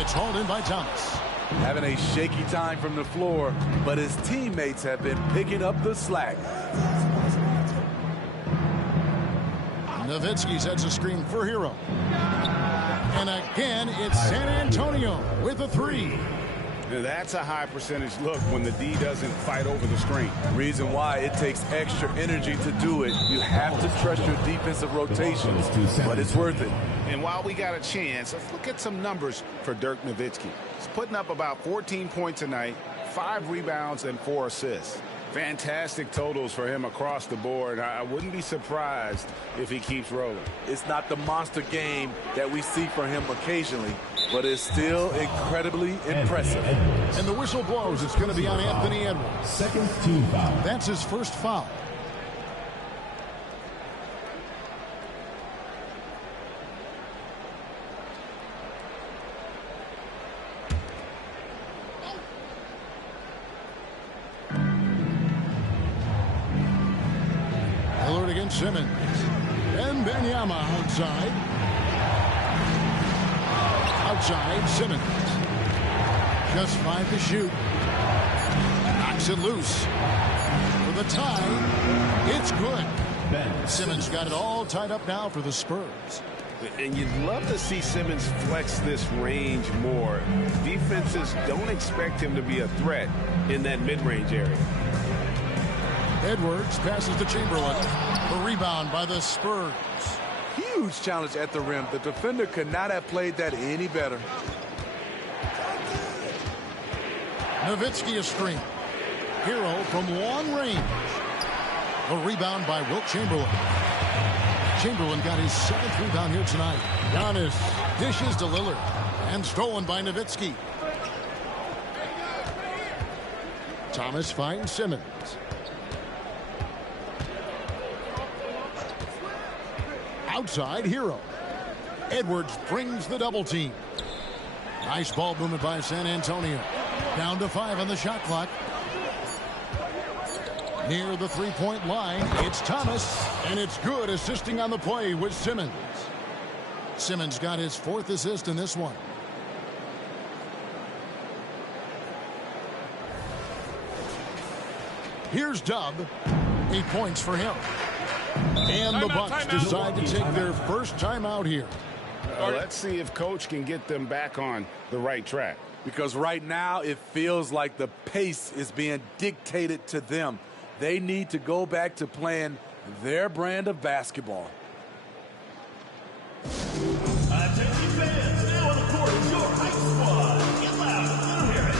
It's hauled in by Thomas. Having a shaky time from the floor, but his teammates have been picking up the slack. Nowitzki sets a screen for Hero. And again, it's San Antonio with a 3. That's a high percentage look when the D doesn't fight over the screen. Reason why it takes extra energy to do it. You have to trust your defensive rotations, but it's worth it. And while we got a chance, let's look at some numbers for Dirk Nowitzki. He's putting up about 14 points a night, 5 rebounds, and 4 assists. Fantastic totals for him across the board. I wouldn't be surprised if he keeps rolling. It's not the monster game that we see from him occasionally, but it's still incredibly impressive. And the whistle blows. It's going to be on Anthony Edwards. Second team foul. That's his first foul. Lillard against Simmons. And Wembanyama outside. Outside, Simmons. Just 5 to shoot. Knocks it loose. For the tie, it's good. Simmons got it all tied up now for the Spurs. And you'd love to see Simmons flex this range more. Defenses don't expect him to be a threat in that mid-range area. Edwards passes to Chamberlain. The rebound by the Spurs. Huge challenge at the rim. The defender could not have played that any better. Nowitzki a screen. Hero from long range. A rebound by Wilt Chamberlain. Chamberlain got his 7th rebound here tonight. Giannis dishes to Lillard. And stolen by Nowitzki. Thomas finds Simmons. Outside, Hero. Edwards brings the double team. Nice ball movement by San Antonio. Down to 5 on the shot clock. Near the three-point line, it's Thomas, and it's good, assisting on the play with Simmons. Simmons got his 4th assist in this one. Here's Dub. 8 points for him. And the Bucks decide to take their first timeout here. Well, let's see if Coach can get them back on the right track. Because right now it feels like the pace is being dictated to them. They need to go back to playing their brand of basketball. Attention fans, now on the court is your hype squad. Get loud, let them hear it.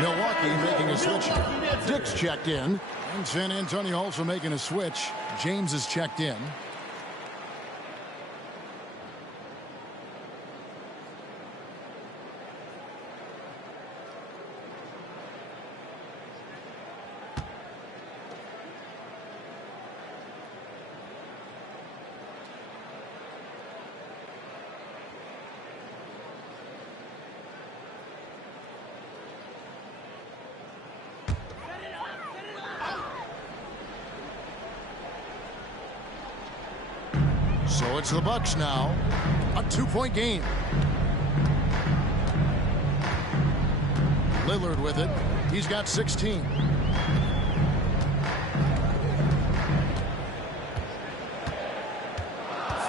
Milwaukee making a switch. Dick's checked in. And San Antonio also making a switch. James is checked in. So it's the Bucks now. A 2-point game. Lillard with it. He's got 16.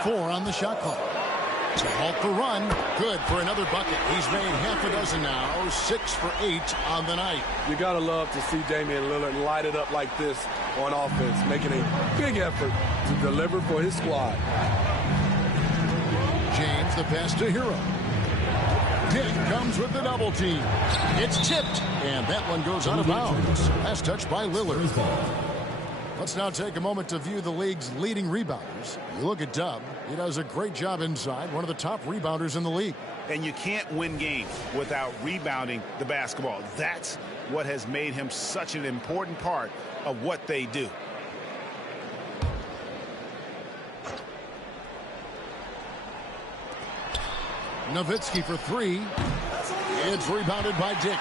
Four on the shot clock. To halt the run. Good for another bucket. He's made half a dozen now. 6 for 8 on the night. You got to love to see Damian Lillard light it up like this on offense, making a big effort to deliver for his squad. James, the pass to Hero. Dick comes with the double team. It's tipped, and that one goes out of bounds. Pass touched by Lillard. Let's now take a moment to view the league's leading rebounders. You look at Dub. He does a great job inside, one of the top rebounders in the league. And you can't win games without rebounding the basketball. That's what has made him such an important part of what they do. Nowitzki for 3. It's rebounded by Dick.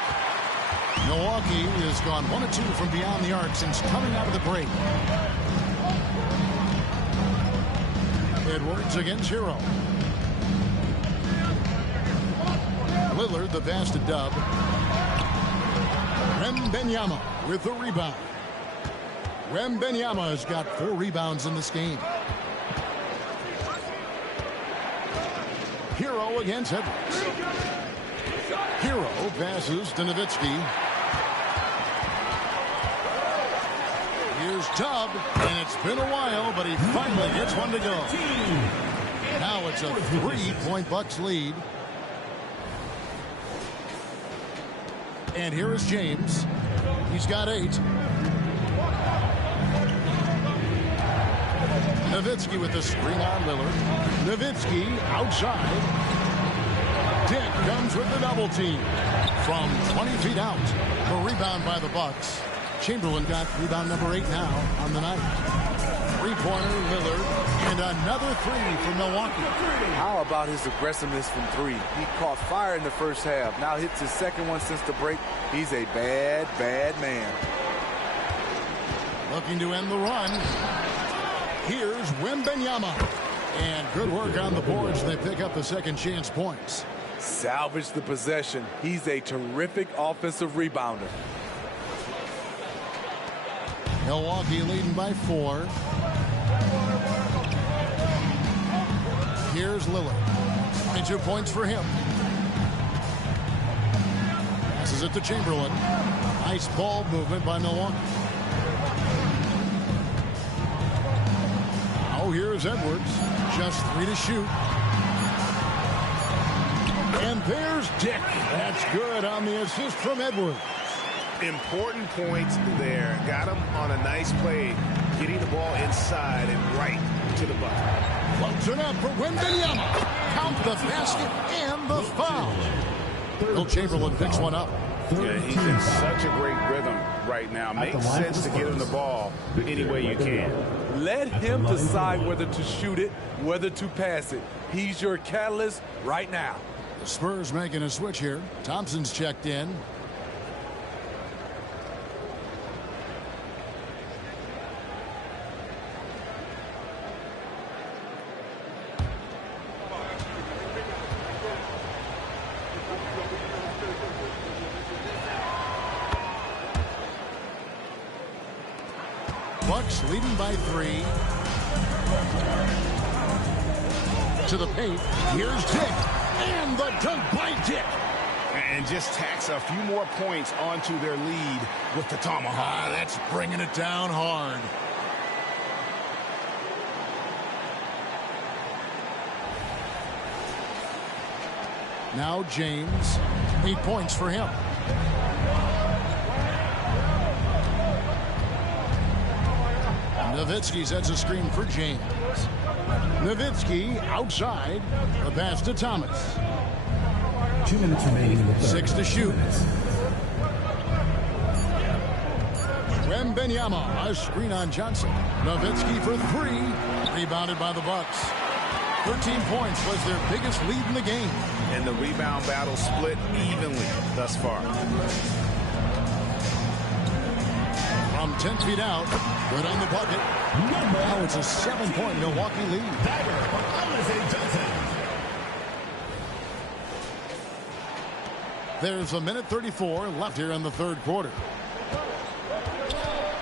Milwaukee has gone 1 of 2 from beyond the arc since coming out of the break. Edwards against Hero. Lillard, the pass to Dub. Wembanyama with the rebound. Wembanyama has got 4 rebounds in this game. Hero against Edwards. Hero passes to Nowitzki. Here's Dub, and it's been a while, but he finally gets one to go. Now it's a 3-point Bucks lead. And here is James. He's got 8. Nowitzki with the screen on Lillard. Nowitzki outside. Dick comes with the double team from 20 feet out. The rebound by the Bucks. Chamberlain got rebound number 8 now on the night. Three-pointer, Lillard, and another three for Milwaukee. How about his aggressiveness from three? He caught fire in the first half. Now hits his second one since the break. He's a bad, bad man. Looking to end the run. Here's Wembanyama. And good work on the boards. They pick up the second chance points. Salvage the possession. He's a terrific offensive rebounder. Milwaukee leading by 4. Here's Lillard. 22 points for him. Passes it to Chamberlain. Nice ball movement by Milwaukee. Now here's Edwards. Just 3 to shoot. And there's Dick. That's good on the assist from Edwards. Important points there. Got him on a nice play, getting the ball inside and right to the bucket. Floats it up for Wembanyama. Count the basket and the foul. Will Chamberlain picks one up. Yeah, he's in such a great rhythm right now. Makes sense to get him the ball any way you can. Let him decide whether to shoot it, whether to pass it. He's your catalyst right now. The Spurs making a switch here. Thompson's checked in. Bucks leading by 3. To the paint. Here's Dick. And the dunk by Dick. And just tacks a few more points onto their lead with the tomahawk. That's bringing it down hard. Now James. 8 points for him. Nowitzki sets a screen for James. Nowitzki outside. The pass to Thomas. 2 minutes remaining in the third. 6 to shoot. Wembanyama, a screen on Johnson. Nowitzki for 3. Rebounded by the Bucks. 13 points was their biggest lead in the game. And the rebound battle split evenly thus far. From 10 feet out, good on the bucket. Now it's a 7-point Milwaukee lead. There's a minute 34 left here in the third quarter.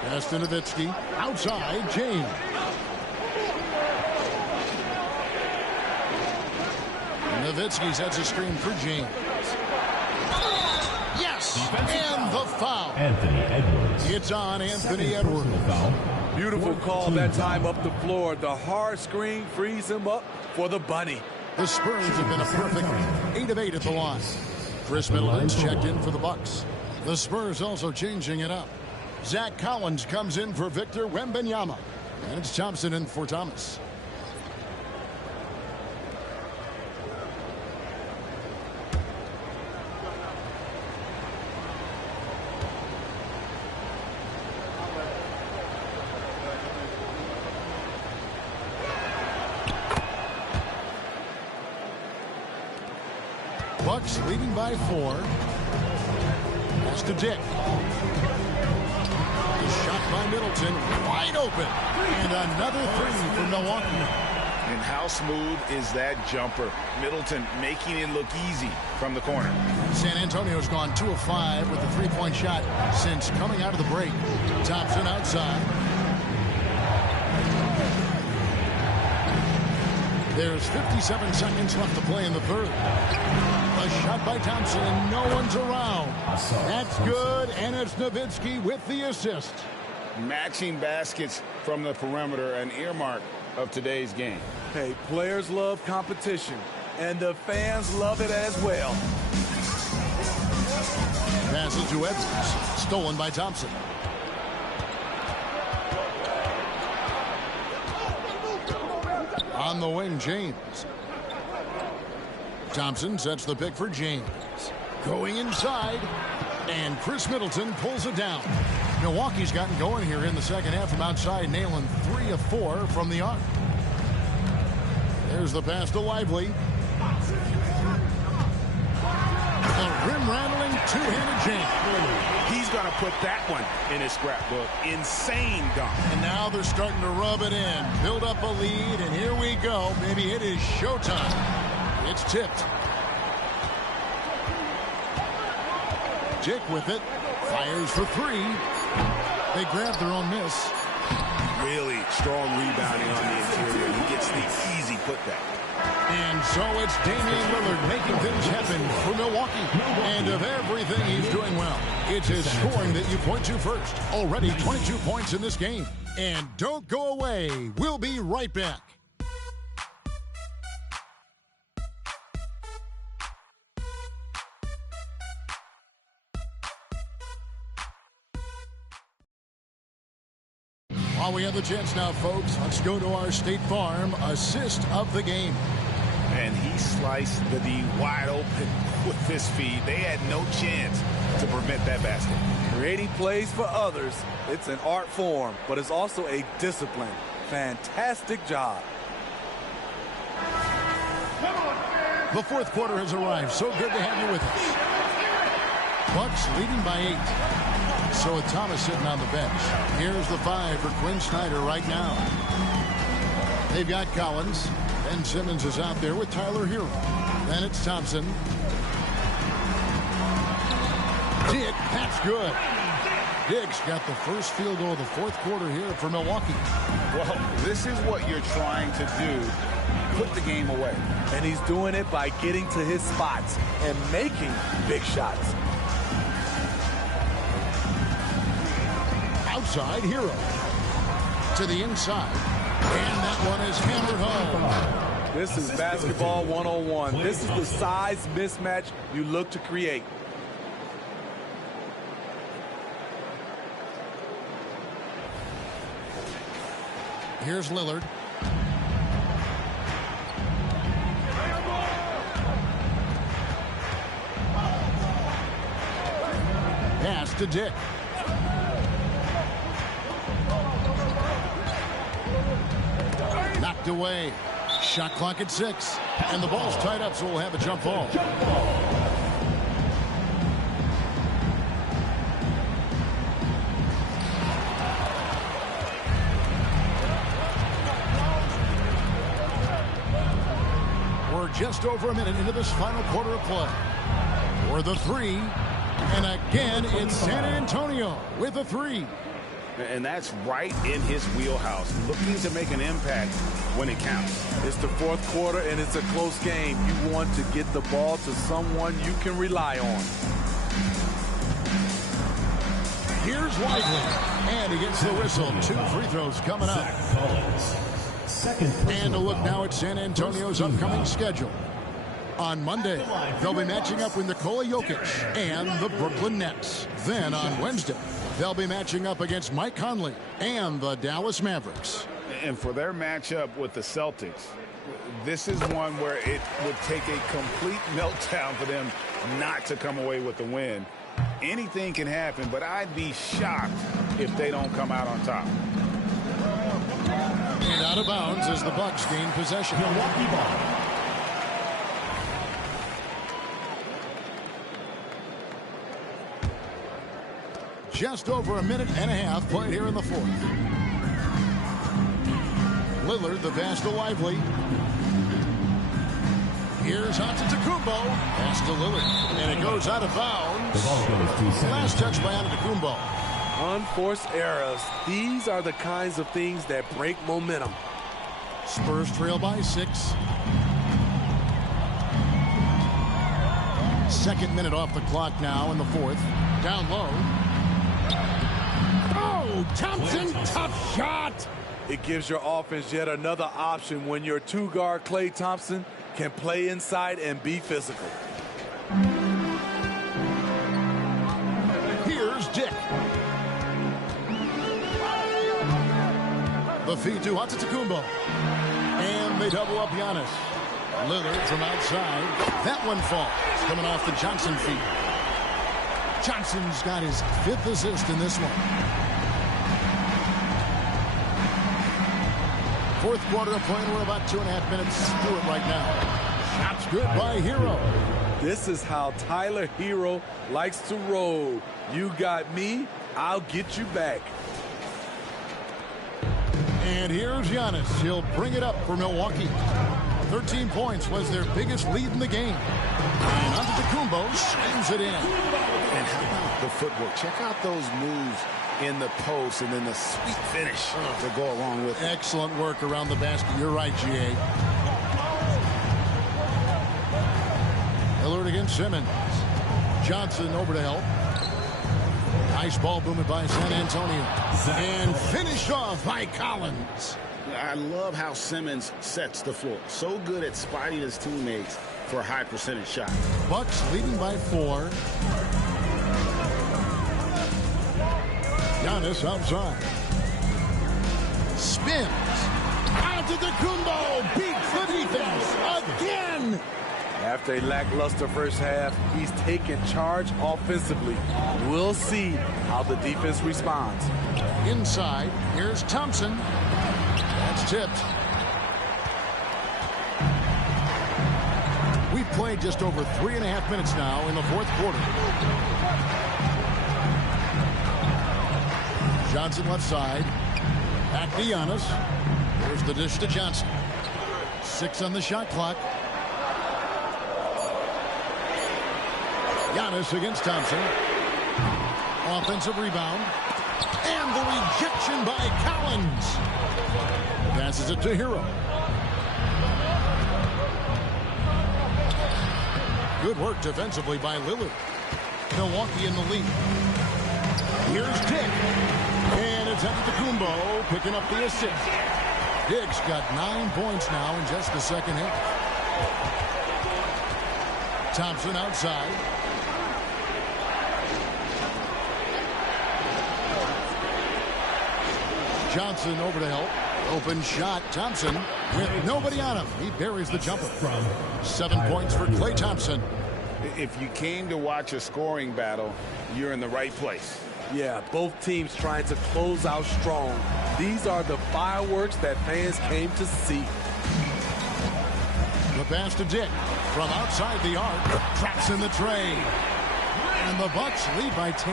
Pass to Nowitzki. Outside, James. Nowitzki sets a screen for James. Yes! And the foul. Anthony Edwards. It's on Anthony Edwards. Beautiful call that time up the floor. The hard screen frees him up for the bunny. The Spurs have been a perfect 8 of 8 at the line. Chris Middleton's checked in for the Bucks. The Spurs also changing it up. Zach Collins comes in for Victor Wembanyama. And it's Thompson in for Thomas. Bucks leading by 4. Pass to Dick. The shot by Middleton, wide open. And another 3 for Milwaukee. And how smooth is that jumper? Middleton making it look easy from the corner. San Antonio's gone 2 of 5 with a 3-point shot since coming out of the break. Thompson outside. There's 57 seconds left to play in the third. A shot by Thompson, and no one's around. That's good, and it's Nowitzki with the assist. Matching baskets from the perimeter, an earmark of today's game. Hey, players love competition, and the fans love it as well. Passes to Edwards, stolen by Thompson. On the wing, James. Thompson sets the pick for James. Going inside, and Chris Middleton pulls it down. Milwaukee's gotten going here in the second half from outside, nailing 3 of 4 from the arc. There's the pass to Lively. A rim-rattling two-handed jam. He's going to put that one in his scrapbook. Insane dunk. And now they're starting to rub it in. Build up a lead, and here we go. Maybe it is showtime. It's tipped. Dick with it. Fires for 3. They grab their own miss. Really strong rebounding on the interior. He gets the easy putback. And so it's Damian Lillard making things happen for Milwaukee. And of everything he's doing well, it's his scoring that you point to first. Already 22 points in this game. And don't go away. We'll be right back. While we have the chance now, folks, let's go to our State Farm assist of the game. And he sliced the D wide open with his feed. They had no chance to prevent that basket. Creating plays for others, it's an art form, but it's also a discipline. Fantastic job. The fourth quarter has arrived. So good to have you with us. Bucks leading by 8. So with Thomas sitting on the bench, here's the 5 for Quinn Snyder right now. They've got Collins. Ben Simmons is out there with Tyler Hero. Then it's Thompson. Dick, that's good. Dick's got the first field goal of the fourth quarter here for Milwaukee. Well, this is what you're trying to do. Put the game away. And he's doing it by getting to his spots and making big shots. Outside, Hero. To the inside. And that one is hammered home. This is basketball 101. This is the size mismatch you look to create. Here's Lillard. Pass to Dick. Knocked away. Shot clock at 6. And the ball's tied up, so we'll have a jump ball. We're just over a minute into this final quarter of play. For the 3. And again, it's San Antonio with a 3. And that's right in his wheelhouse, looking to make an impact when it counts. It's the fourth quarter, and it's a close game. You want to get the ball to someone you can rely on. Here's Lively, and he gets the whistle. 2 free throws coming up. And a look now at San Antonio's upcoming schedule. On Monday, they'll be matching up with Nikola Jokic and the Brooklyn Nets. Then on Wednesday, they'll be matching up against Mike Conley and the Dallas Mavericks. And for their matchup with the Celtics, this is one where it would take a complete meltdown for them not to come away with the win. Anything can happen, but I'd be shocked if they don't come out on top. And out of bounds as the Bucks gain possession. Milwaukee ball. Just over a minute and a half played here in the fourth. Lillard, the pass to Lively. Here's Antetokounmpo. Pass to Lillard. And it goes out of bounds. Last touch by Antetokounmpo. Unforced errors. These are the kinds of things that break momentum. Spurs trail by 6. Second minute off the clock now in the fourth. Down low. Oh, Thompson, tough shot. It gives your offense yet another option when your 2-guard Klay Thompson can play inside and be physical. Here's Dick. The feed to Antetokounmpo. And they double up Giannis. Lillard from outside. That one falls. Coming off the Johnson feet. Johnson's got his 5th assist in this one. 4th quarter of play. We're about 2.5 minutes through it right now. Shots good by Hero. This is how Tyler Hero likes to roll. You got me, I'll get you back. And here's Giannis. He'll bring it up for Milwaukee. 13 points was their biggest lead in the game. And Antetokounmpo slams it in. And how about the footwork? Check out those moves in the post and then the sweet finish to go along with it. Excellent work around the basket. You're right, G.A. Lillard against Simmons. Johnson over to help. Nice ball movement by San Antonio. And finished off by Collins. I love how Simmons sets the floor. So good at spotting his teammates for a high percentage shot. Bucks leading by 4. Giannis outside. Spins. Antetokounmpo beats the defense again. After a lackluster first half, he's taken charge offensively. We'll see how the defense responds. Inside, here's Thompson. That's tipped. We've played just over 3.5 minutes now in the 4th quarter. Johnson left side. Back to Giannis. Here's the dish to Johnson. 6 on the shot clock. Giannis against Thompson. Offensive rebound. And the rejection by Collins. Passes it to Hero. Good work defensively by Lillard. Milwaukee in the lead. Here's Dick. And it's Antetokounmpo picking up the assist. Dick's got 9 points now in just the second half. Thompson outside. Johnson over to help. Open shot. Thompson with nobody on him. He buries the jumper. 7 points for Klay Thompson. If you came to watch a scoring battle, you're in the right place. Yeah, both teams trying to close out strong. These are the fireworks that fans came to see. The pass to Dick from outside the arc. Traps in the tray. And the Bucks lead by 10.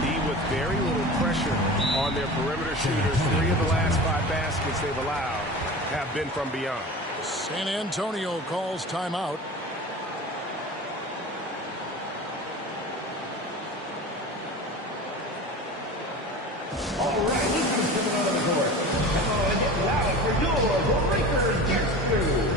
Lead with very little pressure on their perimeter shooters. 3 of the last 5 baskets they've allowed have been from beyond. San Antonio calls timeout. All right, listen to the other court. Come on and get louder for your Lakers guest crew.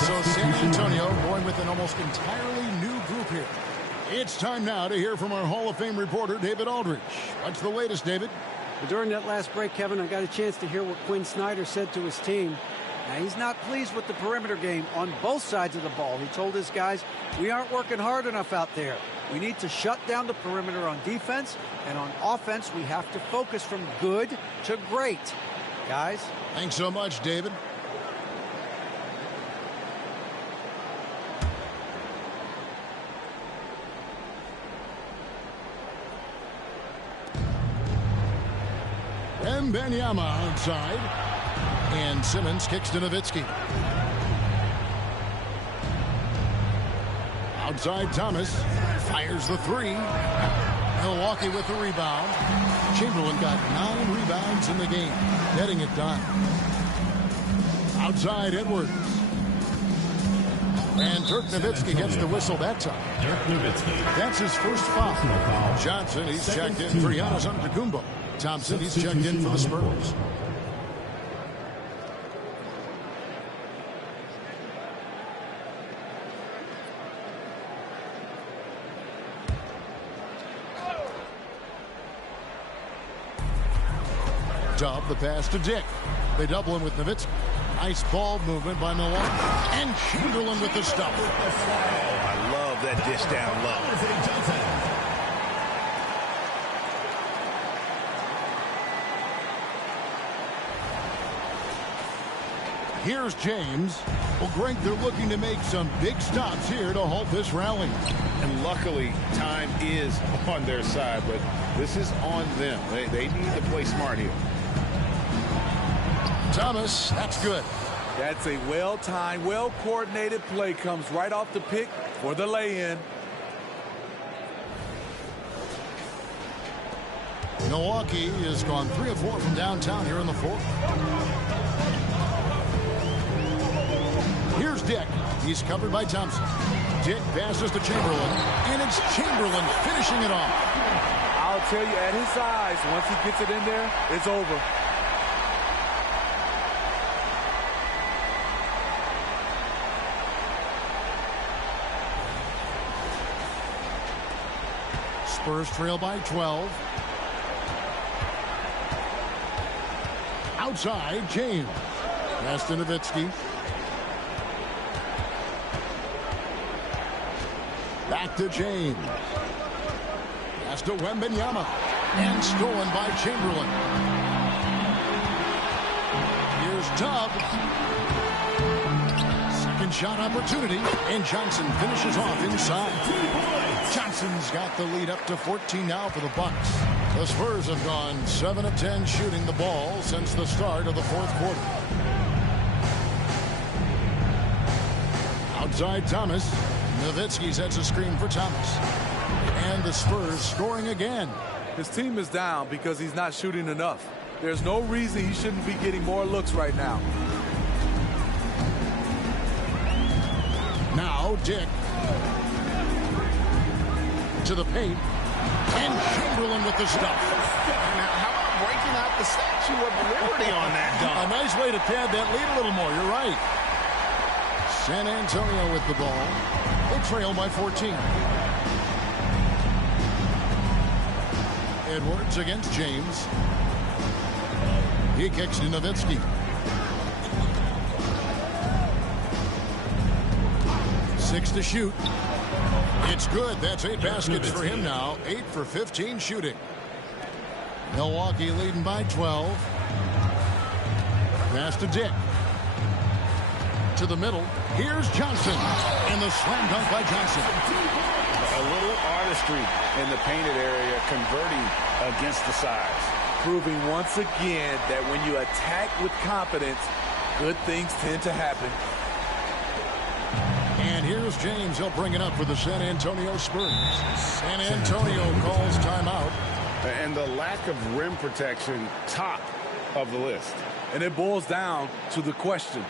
So San Antonio going with an almost entirely new group here. It's time now to hear from our Hall of Fame reporter, David Aldridge. What's the latest, David? Well, during that last break, Kevin, I got a chance to hear what Quinn Snyder said to his team. Now, he's not pleased with the perimeter game on both sides of the ball. He told his guys, we aren't working hard enough out there. We need to shut down the perimeter on defense, and on offense, we have to focus from good to great. Guys. Thanks so much, David. Wembanyama outside. And Simmons kicks to Nowitzki. Outside Thomas. Fires the three. Milwaukee with the rebound. Chamberlain got 9 rebounds in the game. Getting it done. Outside Edwards. And Dirk Nowitzki gets the whistle that time. That's his first foul. Johnson, he's checked in for Giannis Antetokounmpo. Thompson, he's checked in for the Spurs. Dub the pass to Dick. They double him with Nowitzki. Nice ball movement by Milwaukee. And Chamberlain with the stuff. Oh, I love that dish down low. Here's James. Well, Greg, they're looking to make some big stops here to halt this rally. And luckily, time is on their side, but this is on them. They need to play smart here. Thomas, that's good. That's a well-timed, well-coordinated play. Comes right off the pick for the lay-in. Milwaukee has gone 3 of 4 from downtown here in the fourth. Here's Dick. He's covered by Thompson. Dick passes to Chamberlain, and it's Chamberlain finishing it off. I'll tell you, at his size, once he gets it in there, it's over. Spurs trail by 12. Outside, James. Pass to Nowitzki. Back to James. Pass to Wembanyama. And stolen by Chamberlain. Here's Tubb. Second shot opportunity. And Johnson finishes off inside. Johnson's got the lead up to 14 now for the Bucks. The Spurs have gone 7 of 10 shooting the ball since the start of the fourth quarter. Outside Thomas. Nowitzki sets a screen for Thomas. And the Spurs scoring again. His team is down because he's not shooting enough. There's no reason he shouldn't be getting more looks right now. Now Dick. To the paint. And Chamberlain with the stuff. Now, how about breaking out the Statue of Liberty on that dunk? A nice way to pad that lead a little more. You're right. San Antonio with the ball. They trail by 14. Edwards against James. He kicks to Nowitzki. Six to shoot. It's good. That's 8 baskets for him now. 8 for 15 shooting. Milwaukee leading by 12. Pass to Dick. To the middle. Here's Johnson. And the slam dunk by Johnson. A little artistry in the painted area, converting against the size. Proving once again that when you attack with confidence, good things tend to happen. And here's James. He'll bring it up for the San Antonio Spurs. San Antonio calls timeout. And the lack of rim protection, top of the list. And it boils down to the question.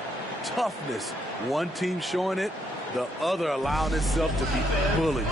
Toughness. One team showing it, the other allowing itself to be bullied.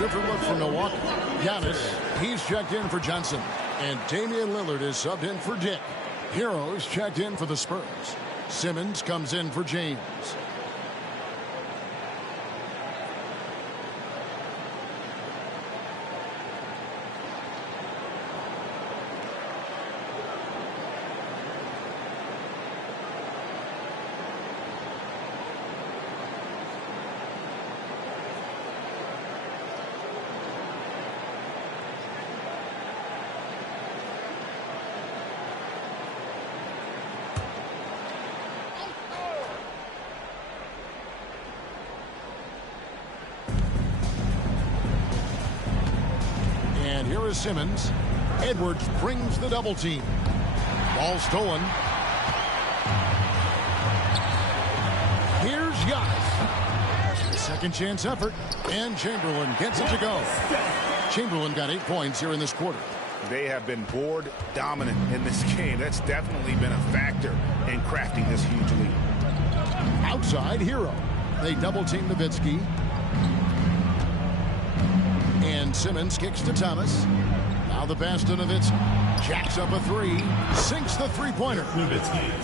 different look for Milwaukee. Giannis, he's checked in for Johnson. And Damian Lillard is subbed in for Dick. Heroes checked in for the Spurs. Simmons comes in for James. And here is Simmons. Edwards brings the double team. Ball stolen. Here's Giannis. Second chance effort. And Chamberlain gets it to go. Chamberlain got 8 points here in this quarter. They have been board dominant in this game. That's definitely been a factor in crafting this huge lead. Outside Hero. They double team Nowitzki. And Simmons kicks to Thomas. Now the pass to Nowitzki. Jacks up a three. Sinks the three-pointer.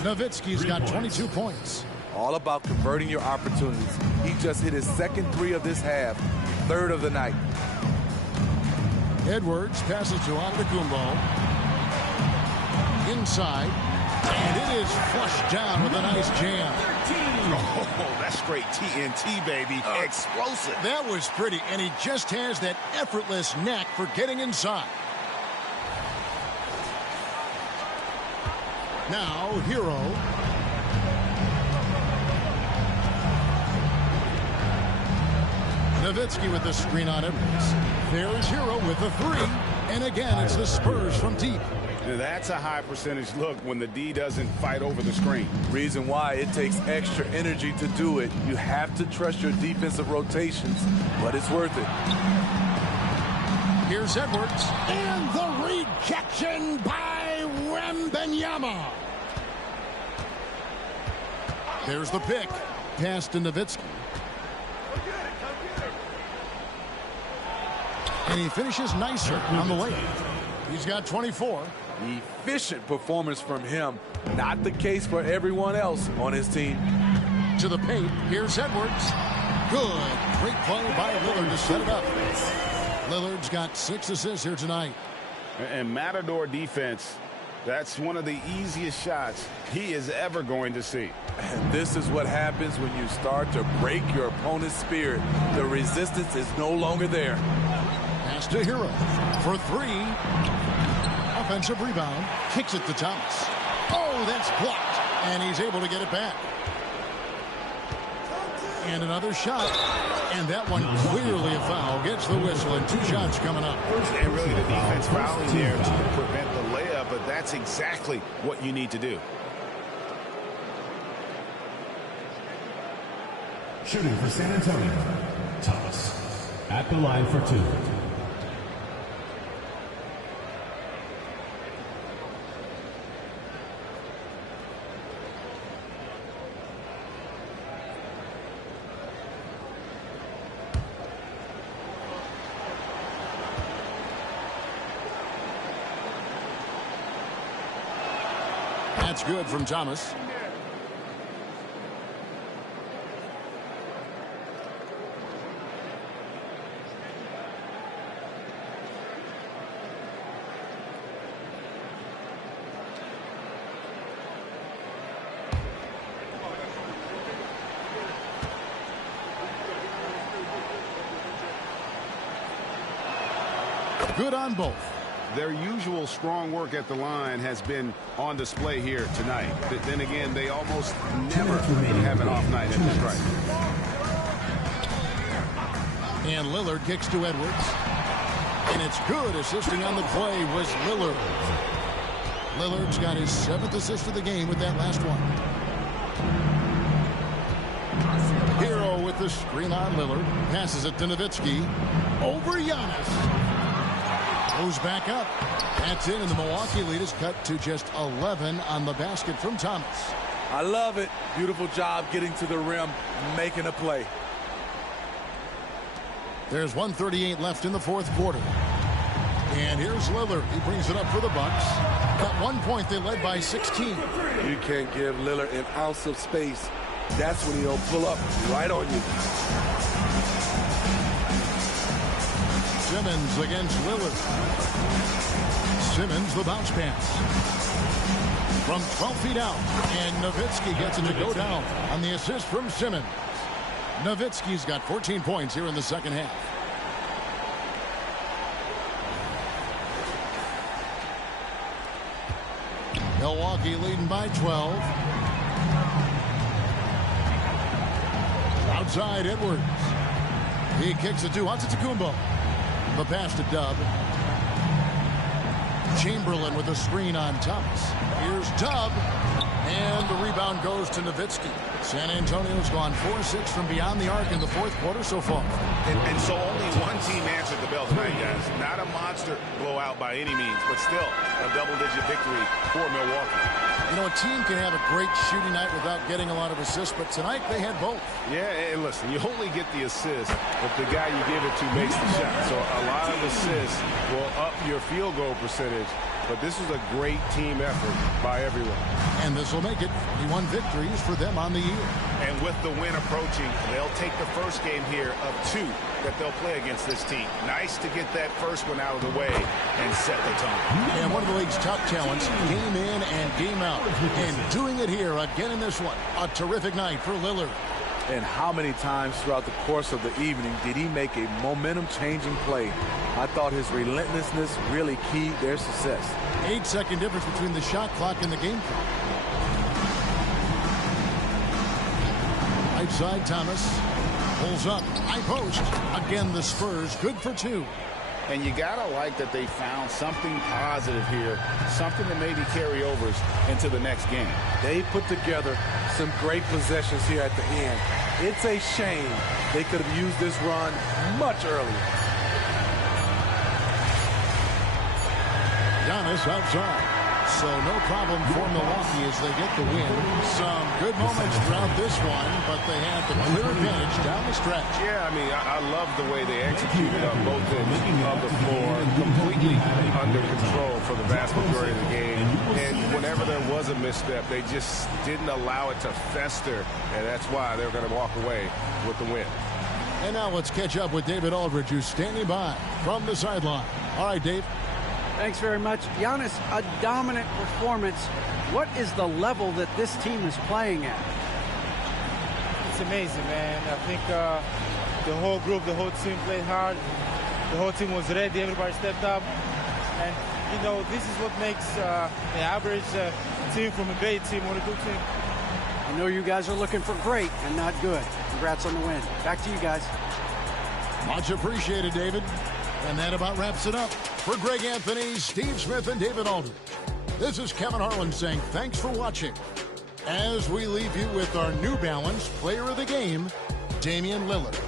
Nowitzki's got 22 points. All about converting your opportunities. He just hit his second three of this half, third of the night. Edwards passes to Antetokounmpo. Inside. And it is flushed down with a nice jam. Oh, that's straight TNT, baby. Explosive. That was pretty, and he just has that effortless knack for getting inside. Now, Hero. Nowitzki with the screen on Edwards. There's Hero with the three. And again, it's the Spurs from deep. That's a high percentage look when the D doesn't fight over the screen. Reason why it takes extra energy to do it. You have to trust your defensive rotations, but it's worth it. Here's Edwards. And the rejection by Wembanyama. There's the pick. Pass to Nowitzki. And he finishes nicer on the way. He's got 24. Efficient performance from him. Not the case for everyone else on his team. To the paint. Here's Edwards. Good. Great play by Lillard to set it up. Lillard's got 6 assists here tonight. And Matador defense, that's one of the easiest shots he is ever going to see. And this is what happens when you start to break your opponent's spirit. The resistance is no longer there. Pass to Hero for three. Offensive rebound. Kicks it to Thomas. Oh, that's blocked. And he's able to get it back. And another shot. And that one clearly a foul. Gets the whistle, and 2 shots coming up. And really the defense fouling there to prevent the layup, but that's exactly what you need to do. Shooting for San Antonio, Thomas. At the line for 2. That's good from Thomas. Good on both. Their usual strong work at the line has been on display here tonight. But then again, they almost never have an off night at the stripe. And Lillard kicks to Edwards. And it's good. Assisting on the play was Lillard. Lillard's got his 7th assist of the game with that last one. Hero with the screen on Lillard. Passes it to Nowitzki. Over Giannis. Goes back up. That's in, and the Milwaukee lead is cut to just 11 on the basket from Thomas. I love it. Beautiful job getting to the rim, making a play. There's 1:38 left in the fourth quarter. And here's Lillard. He brings it up for the Bucks. At 1 point, they led by 16. You can't give Lillard an ounce of space. That's when he'll pull up right on you. Simmons against Lillard. Simmons, the bounce pass. From 12 feet out. And Nowitzki gets it to go down on the assist from Simmons. Nowitzki's got 14 points here in the second half. Milwaukee leading by 12. Outside Edwards. He kicks it to Antetokounmpo. The pass to Dub. Chamberlain with a screen on Thomas. Here's Dub. And the rebound goes to Nowitzki. San Antonio's gone 4-6 from beyond the arc in the fourth quarter so far. And so only one team answered the bell tonight, guys. Not a monster blowout by any means, but still a double-digit victory for Milwaukee. You know, a team can have a great shooting night without getting a lot of assists, but tonight they had both. Yeah, and listen, you only get the assist if the guy you give it to makes the shot. So a lot of assists will up your field goal percentage, but this is a great team effort by everyone. And this will make it 41 victories for them on the year. And with the win approaching, they'll take the first game here of 2 that they'll play against this team. Nice to get that first one out of the way and set the tone. And one of the league's top talents, game in and game out. And doing it here again in this one. A terrific night for Lillard. And how many times throughout the course of the evening did he make a momentum-changing play? I thought his relentlessness really keyed their success. 8-second difference between the shot clock and the game clock. Right side, Thomas pulls up. High post. Again, the Spurs good for 2. And you got to like that they found something positive here, something that maybe carry overs into the next game. They put together some great possessions here at the end. It's a shame they could have used this run much earlier. Giannis outside. So no problem for Milwaukee as they get the win. Some good moments throughout this one, but they had the clear advantage down the stretch. Yeah, I mean, I love the way they executed on both ends of the floor, completely under control for the vast majority of the game. And whenever there was a misstep, they just didn't allow it to fester, and that's why they're going to walk away with the win. And now let's catch up with David Aldridge, who's standing by from the sideline. All right, Dave. Thanks very much. Giannis, a dominant performance. What is the level that this team is playing at? It's amazing, man. I think the whole group, the whole team played hard. The whole team was ready. Everybody stepped up. And, you know, this is what makes the average team from a great team what a good team. I know you guys are looking for great and not good. Congrats on the win. Back to you guys. Much appreciated, David. And that about wraps it up. For Greg Anthony, Steve Smith, and David Aldridge, this is Kevin Harlan saying thanks for watching. As we leave you with our New Balance Player of the Game, Damian Lillard.